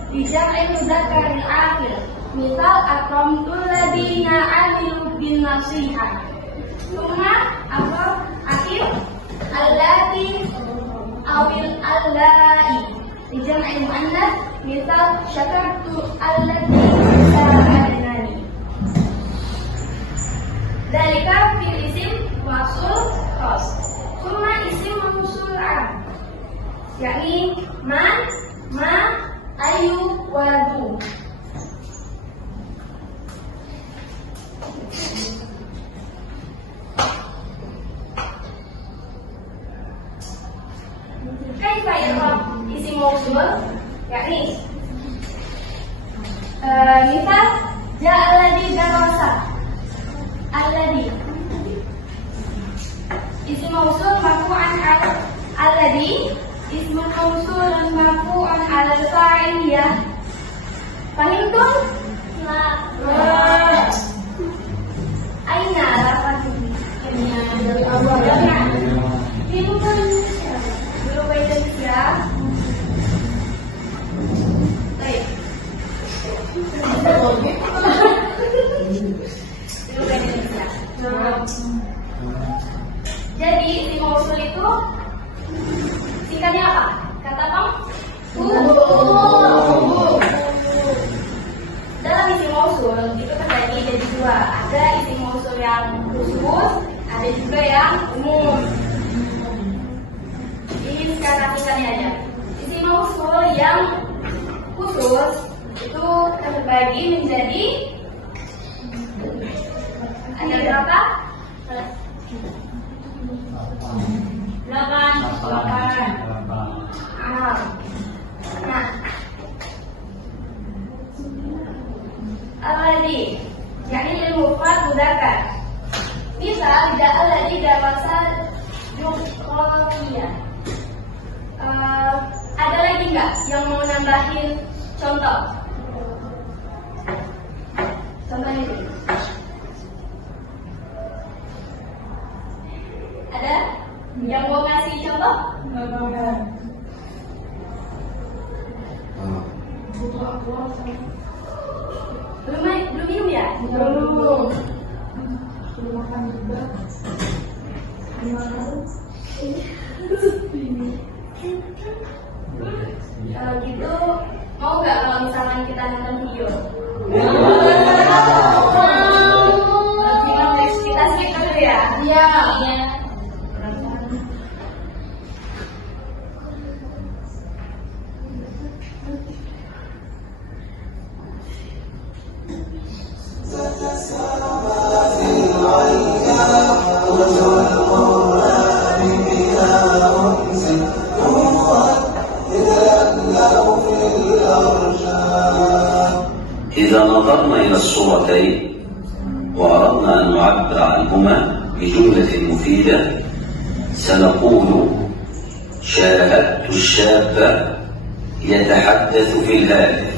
bi jam'il mudzakkar al-akhir. Misal akramtul ladina 'amilu bin nasihah. Thumma akhir allati awil allai bi jam'il muannats. Misal syakartu allati sa'adnani. Dalika fil isim mausul khas. Thumma isim mausul 'am yakni man, ma, ayu, wa du. Kaifa i'rab isim mausul yakni misal ja'a alladhi darasa. Alladhi isim mausul marfu'an alladhi ismun mausulun marfu'an 'ala al-fa'iliyah. Fahimtum? La. Aina lafaznya? Ini bukan belum baca ya. Baik. Jadi isim mausul itu singkatnya apa? Kata Tom? Ada juga yang umum. Ini sekarang kita aja. Isim mausul yang khusus itu terbagi menjadi ada berapa? 8. Nah, alladhi, yakni al-mufrad mudzakkar. Misal tidak alladhi dawasal juqrafiyah. Ada lagi nggak yang mau nambahin contoh? Contohnya itu. Ada yang mau ngasih contoh? Belum minum ya? Belum. Makan juga. Kalau gitu, mau nggak kalau misalkan kita nonton video? Kita skip dulu ya? Iya. إذا نظرنا إلى الصورتين وأردنا أن نعبر عنهما بجملة مفيدة سنقول شاهدت الشاب يتحدث في الهاتف.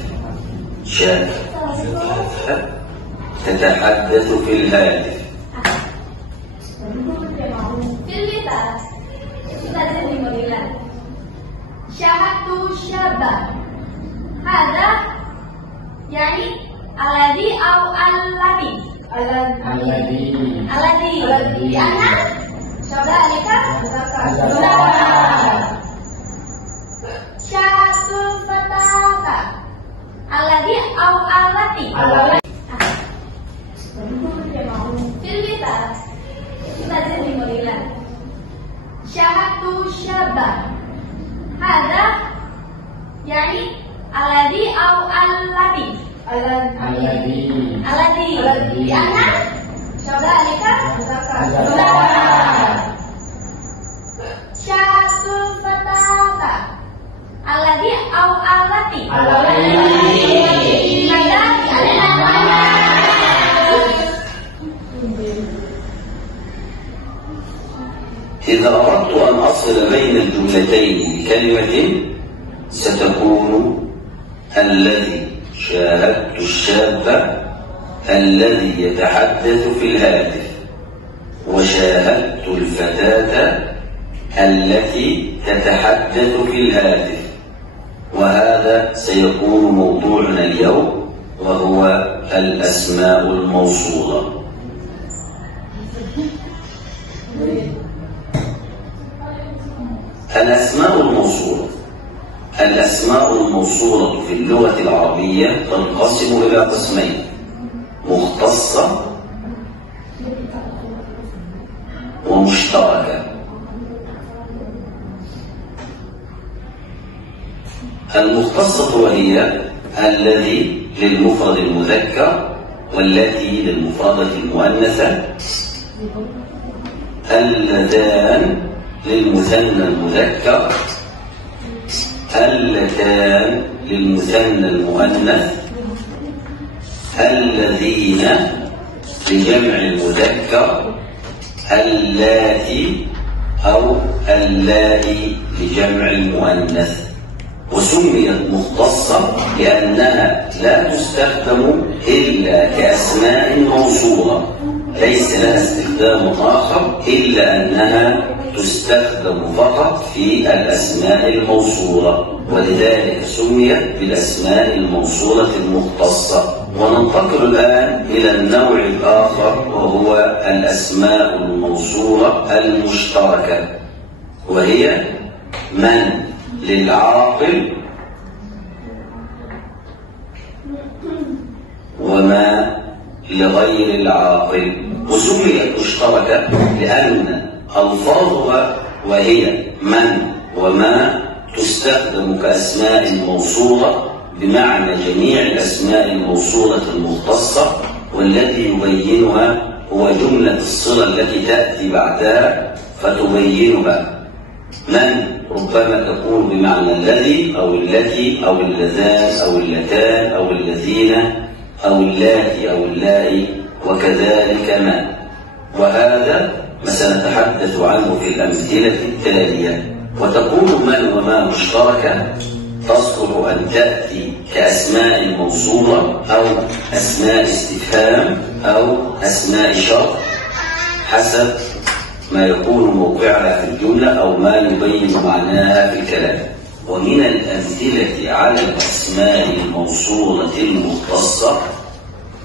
شاب تتحدث في الهاتف. Syahadu syabah. Hada yani alladhi au alladhi. Alladhi. Di ana syabah alika syahadu fatata. Alladhi au allati. Filita. Kita jadi melihat. Syahadu syabah. Hada yani alladhi au alladhi. Alladhi. Di ana syabah alika syahadu fatata. Alladhi au allati. إذا أردت أن أصل بين الجملتين بكلمة ستكون الذي شاهدت الشاب الذي يتحدث في الهاتف وشاهدت الفتاة التي تتحدث في الهاتف. وهذا سيكون موضوعنا اليوم وهو الأسماء الموصولة. الأسماء الموصولة في اللغة العربية تنقسم إلى قسمين: مختصة ومشتركة. المختصة وهي الذي للمفرد المذكر والتي للمفردة المؤنثة، اللذان للمثنى المذكر، اللتان للمثنى المؤنث، الذين لجمع المذكر، اللاتي أو اللائي لجمع المؤنث. وسميت مختصة لأنها لا تستخدم إلا كأسماء موصولة، ليس لها استخدام آخر إلا أنها تستخدم فقط في الأسماء الموصولة، ولذلك سميت بالأسماء الموصولة المختصة. وننتقل الآن إلى النوع الآخر وهو الأسماء الموصولة المشتركة، وهي من للعاقل وما لغير العاقل. وسميت مشتركة لأن ألفاظها وهي من وما تستخدم كأسماء موصولة بمعنى جميع الأسماء الموصولة المختصة، والذي يبينها هو جملة الصلة التي تأتي بعدها فتبينها. من ربما تكون بمعنى الذي أو التي أو اللذان أو اللتان أو الذين أو اللاتي أو اللائي، وكذلك ما. وهذا ما سنتحدث عنه في الأمثلة التالية. وتكون من وما مشتركة تصلح أن تأتي كأسماء موصولة أو أسماء استفهام أو أسماء شرط حسب ما يكون موقعها في الجملة أو ما يبين معناها في الكلام. ومن الأمثلة على الأسماء الموصولة المختصة: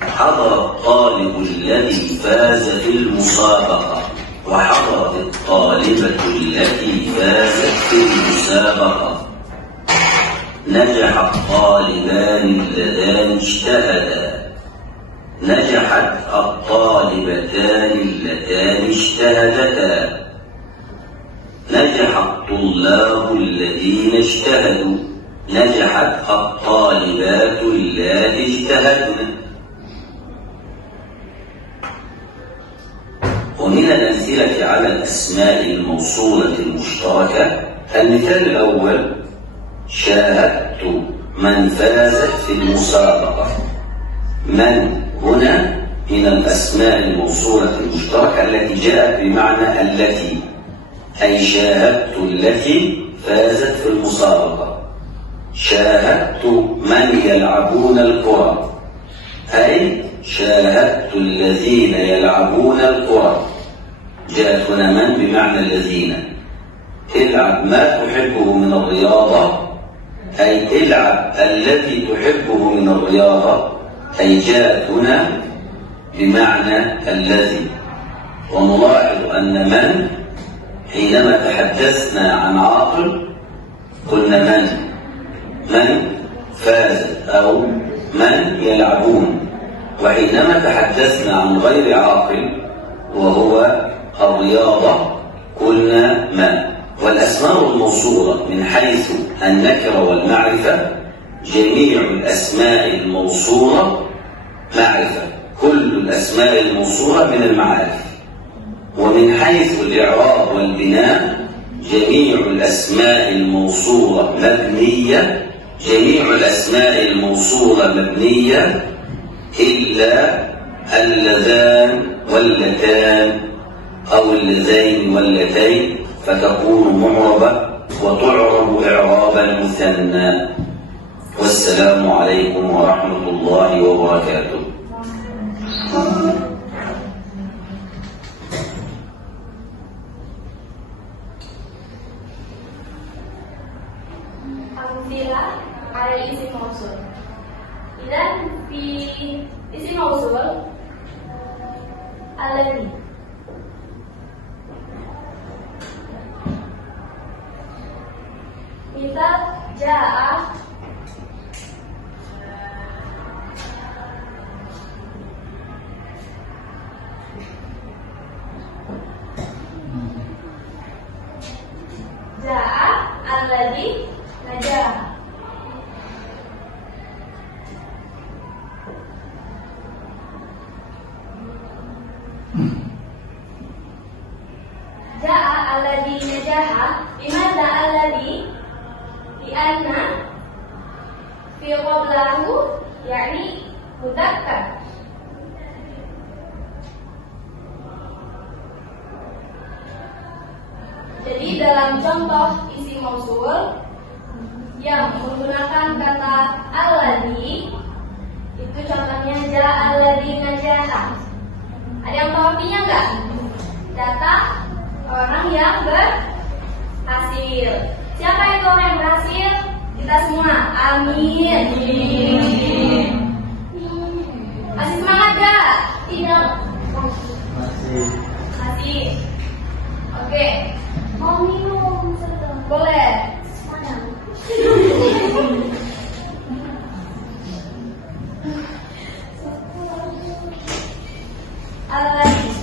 حضر الطالب الذي فاز في المسابقة، وحضرت الطالبة التي فازت في المسابقة. نجح الطالبان اللذان اجتهدا. نجحت الطالبتان اللتان اجتهدتا. نجح الطلاب الذين اجتهدوا. نجحت الطالبات اللاتي اجتهدن. ومن الأمثلة على الأسماء الموصولة المشتركة: المثال الأول: شاهدت من فازت في المسابقة. من هنا من الأسماء الموصولة المشتركة التي جاءت بمعنى التي، أي شاهدت التي فازت في المسابقة. شاهدت من يلعبون الكرة، أي شاهدت الذين يلعبون الكرة. جاءت هنا من بمعنى الذين. العب ما تحبه من الرياضة، أي العب الذي تحبه من الرياضة، أي جاءت هنا بمعنى الذي. ونلاحظ أن من حينما تحدثنا عن عاقل قلنا من فازت أو من يلعبون، وحينما تحدثنا عن غير عاقل وهو الرياضة قلنا ما. والأسماء الموصولة من حيث النكرة والمعرفة: جميع الأسماء الموصولة معرفة، كل الأسماء الموصولة من المعارف. ومن حيث الإعراب والبناء: جميع الأسماء الموصولة مبنية. جميع الأسماء الموصولة مبنية إلا اللذان واللتان أو اللذين واللتين، فتكون معربة وتعرب إعراب المثنى. والسلام عليكم ورحمة الله وبركاته. Amthilah على الاسم موصول. إذا في اسم موصول الذي مثال جاء الذي نجح. جاء الذي نجح. لماذا الذي؟ لأن في قبله يعني مذكر. Jadi dalam contoh isim mausul yang menggunakan kata alladhi, itu contohnya ja'alladhi najaha. Ada yang tahu artinya enggak? Datang orang yang berhasil. Siapa itu orang yang berhasil? Kita semua. Amin. Masih semangat gak? Tidak. Masih. Oke. Mau minum? Boleh. Alladhi.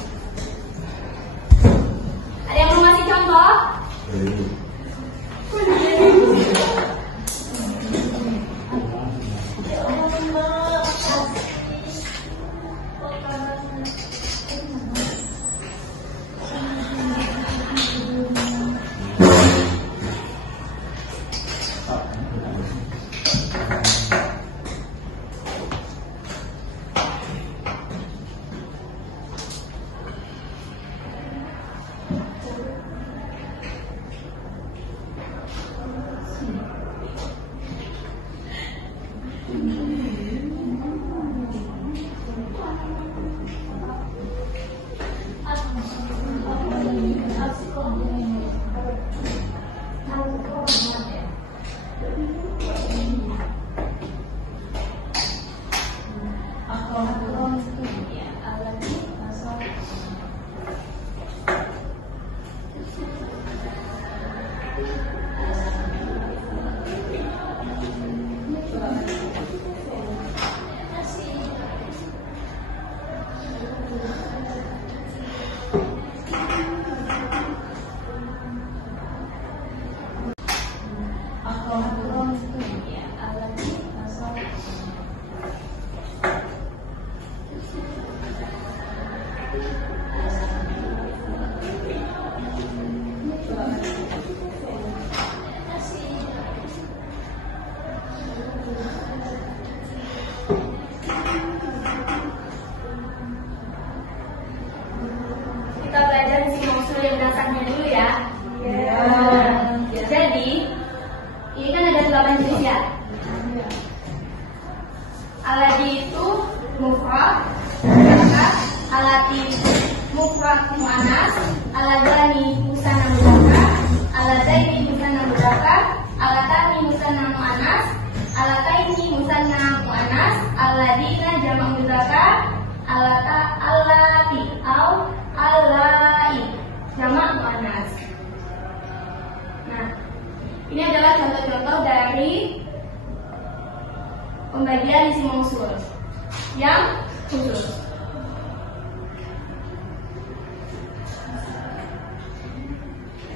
Aladani musana mudaka, aladaini musana mudaka, alatani musana mu'anas, alataini musana mu'anas, aladina jamak mudaka, alati au alai jamak mu'anas. Nah, ini adalah contoh-contoh dari pembagian isim mausul yang khusus.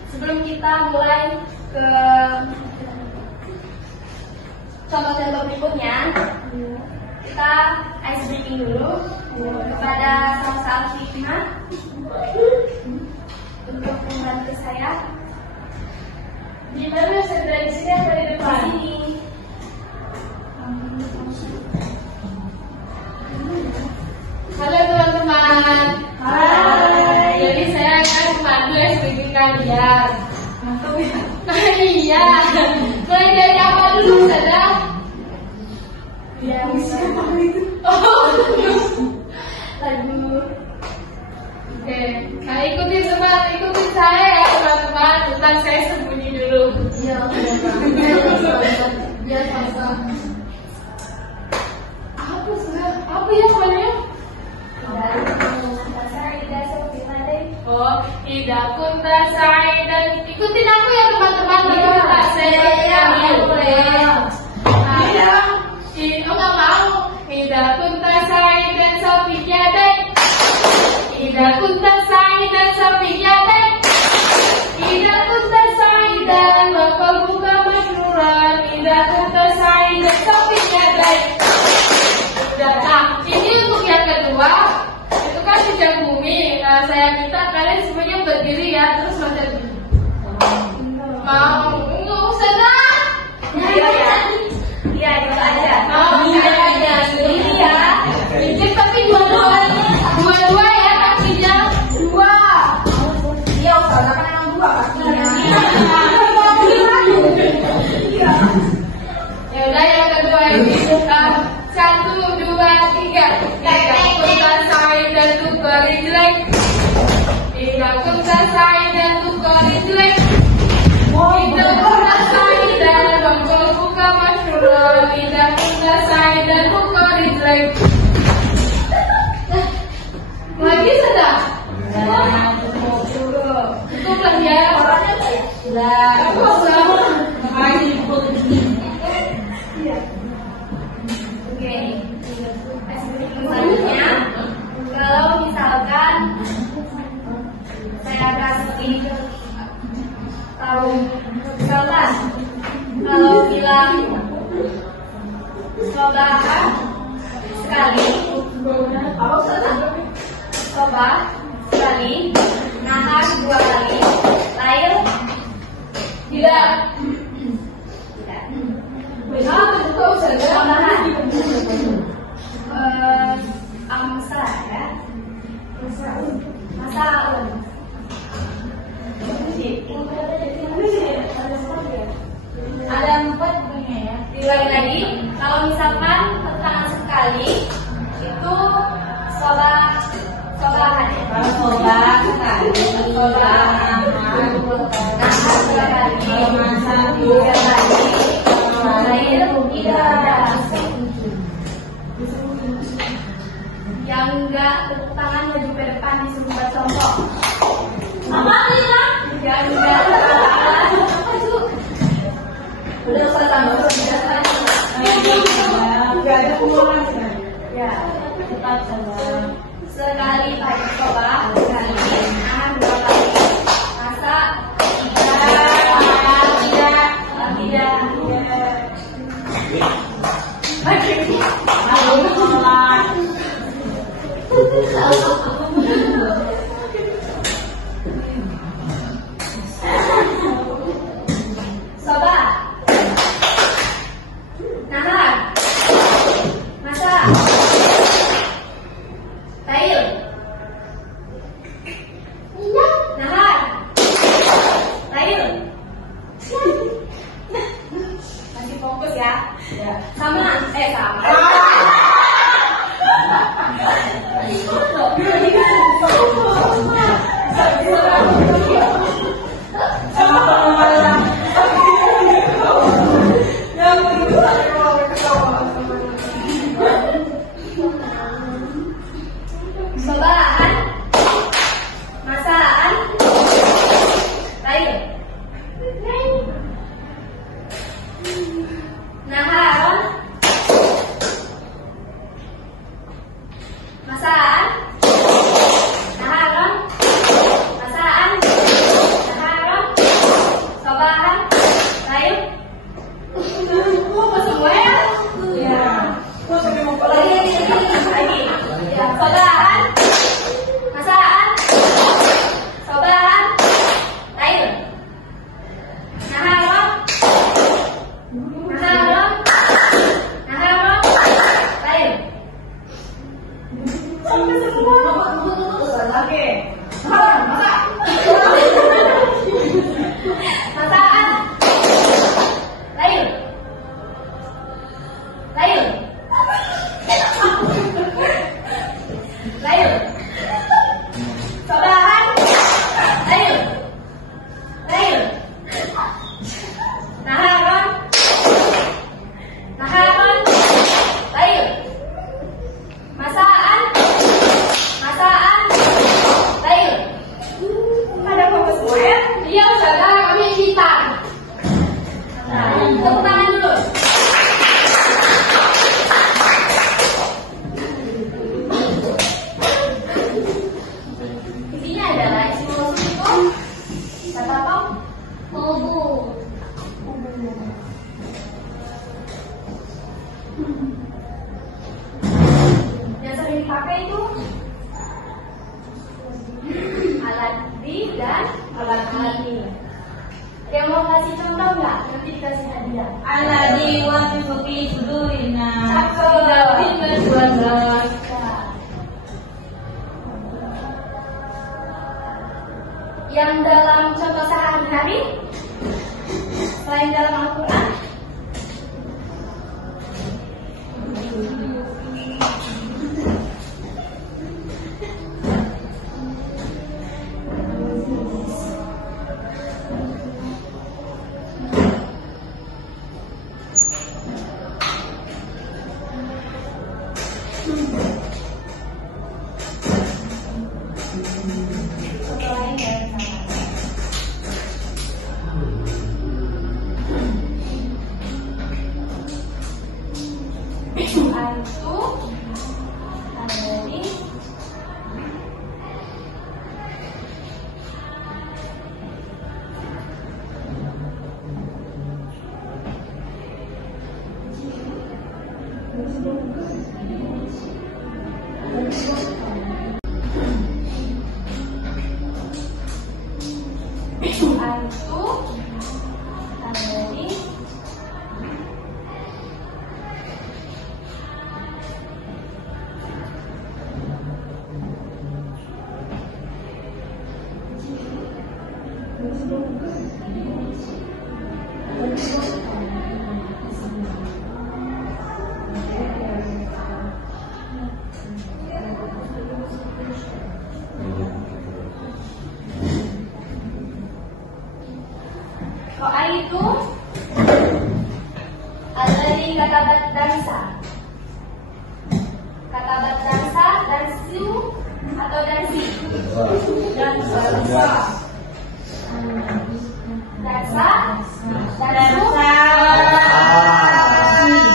Sebelum kita mulai ke contoh-contoh berikutnya, kita ice breaking dulu kepada Salsa Al-Hikmah untuk membantu saya. Di mana saya di sini atau di depan? Di sini. Halo teman-teman. Hai. Jadi saya akan membantu speaking kalian. Iya. Mulai dari apa dulu, Sada? Ya, siapa itu? Oh, Lagu. oke. Nah, ikutin saya ya teman-teman. Bentar saya sembunyi dulu. Ya, Ya, sama. Apa ya namanya? Oh, Ida kunta sa'idan. Ikutin aku ya teman-teman. Saya nggak mau. Ida kunta sa'idan safiq yadai. Ida kunta sa'idan safiq yadai. Ida kunta sa'idan wa qalbuka masruran. Ida kunta sa'idan safiq yadai. Nah, ini untuk yang kedua. Itu kan sejak bumi. Nah, saya minta kalian semuanya berdiri ya, terus baca dulu. Mau? Nggak usah lah. Iya, itu aja. Aja. Ini ya. Bikin tapi dua-dua ya kakinya. Dua. Iya, soalnya kan emang dua pastinya. Ya udah yang kedua ini. 1, 2, 3. Ida kunta sa'idan tukari jelek. Ida kunta sa'idan tukari jelek. Ida kunta sa'idan bangkol buka masyurul. Ida kunta sa'idan tukari jelek. Lagi sudah? Cukup lah ya. Oke. Selanjutnya, kalau misalkan saya kasih tahu, misalkan kalau bilang coba sekali, coba sekali, nahan 2 kali, lain Tidak. tambahan amsa ya, masa ada 4 bunyinya ya. Diulangi lagi, kalau misalkan tangan sekali itu sholat sekali, nahan 2 kali, masa 3 kali, lain tidak. Yang enggak tepuk tangan maju ke depan disuruh buat contoh. Apa nih lah? Yang enggak tepuk tangan. Udah selesai biasa. Enggak ada pengulangan sekali. Ya, tetap saja. Sekali pakai coba, sekali nahan 2 kali. Masa 3. Sobaan, masaan, lain. Naharon, masaan, naharon, masaan, naharon, sobahan, lain. Semua ya? Ya. Lagi. Ya, sobahan, masaan, sobahan, lain. Naharon, naharon, naharon, lain. Sampai semua. Lagi. Masaan, lain. Lain. Lain. Sobahan. Lain. Lain. Naharon. Naharon. Lain. Masaan. Masaan. Lain. Ada fokus semua ya? Iya, Ustazah, kami kita. Tepuk tangan dulu. Intinya adalah isi mausul itu kata apa? Mausul. Yang sering dipakai itu alat di dan alat ini. Yang mau kasih contoh nggak? Nanti dikasih hadiah. Alladzi wasifu fi sudurina. Yang dalam contoh sehari-hari selain dalam Al-Quran, contoh lain dari sama. Itu ada di itu ada di Doa itu alladzi katabat dansa. Katabat dansa, dansu atau dansi? Dansa. Dansa. Dansa.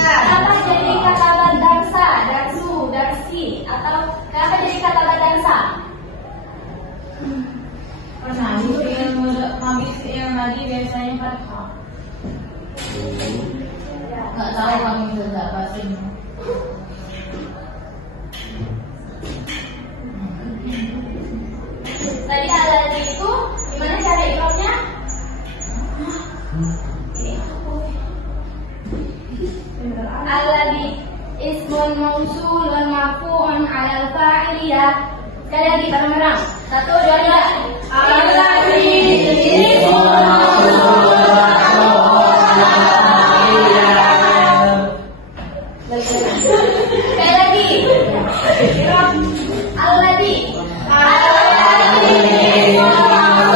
Kenapa jadi katabat dansa, dansu, dansi atau kenapa jadi katabat dansa? Pernah itu yang tadi biasanya fathah. Nggak tahu kami juga pasti. Tadi alladzi itu gimana cara ikromnya? Alladzi ismun mausulun marfu'un 'alal fa'iliyah. Sekali lagi bareng-bareng. 1, 2, 3. Alladzi ismun mausulun marfu'un 'alal fa'iliyah. Sekali lagi. Alladzi. Alladzi ismun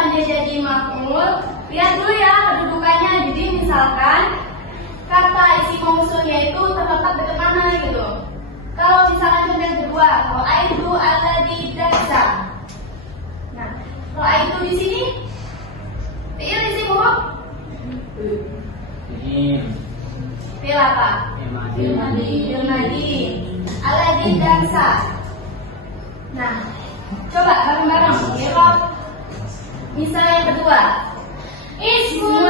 misalkan dia jadi maf'ul, lihat dulu ya kedudukannya. Jadi misalkan kata isim mausulnya itu terletak dekat mana gitu. Kalau misalkan contoh yang kedua, ra'aitu alladzi darsa. Nah, ra'aitu di sini fi'il isim huruf. Fi'il apa? Fi'il madhi. Alladzi darsa. Nah, coba bareng-bareng i'rab misal yang kedua. Ismun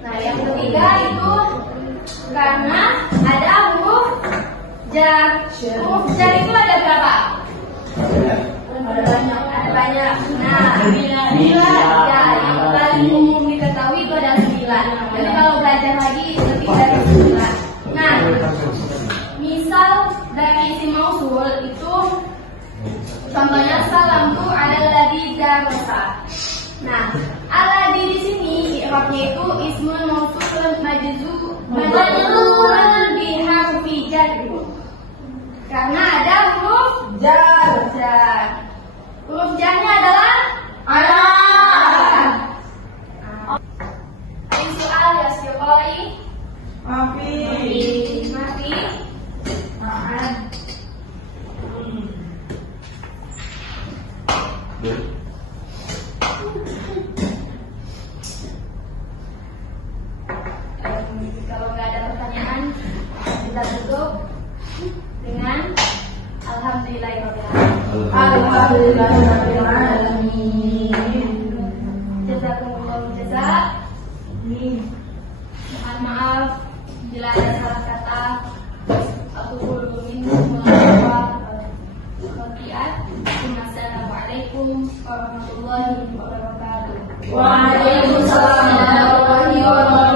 Nah, yang ketiga itu karena ada huruf jar. Huruf jar itu ada berapa? Ada banyak. Nah, bila ya yang paling umum diketahui itu ada 9. Jadi kalau belajar lagi lebih dari 9. Nah, misal dari isim mausul itu contohnya salamtu alladzi darasa. Nah, alladzi di sini i'rabnya itu ismun mausul majzurun bi harfi jar. Karena ada huruf jar. Huruf jarnya adalah ala. Ada soal ya siapa? Mafi. Kalau nggak ada pertanyaan, kita tutup dengan alhamdulillahirabbil alamin. Jazakumullahu jazaa. Mohon maaf bila ada salah kata. Aku minum Assalamualaikum warahmatullahi wabarakatuh. Waalaikumsalam warahmatullahi wabarakatuh.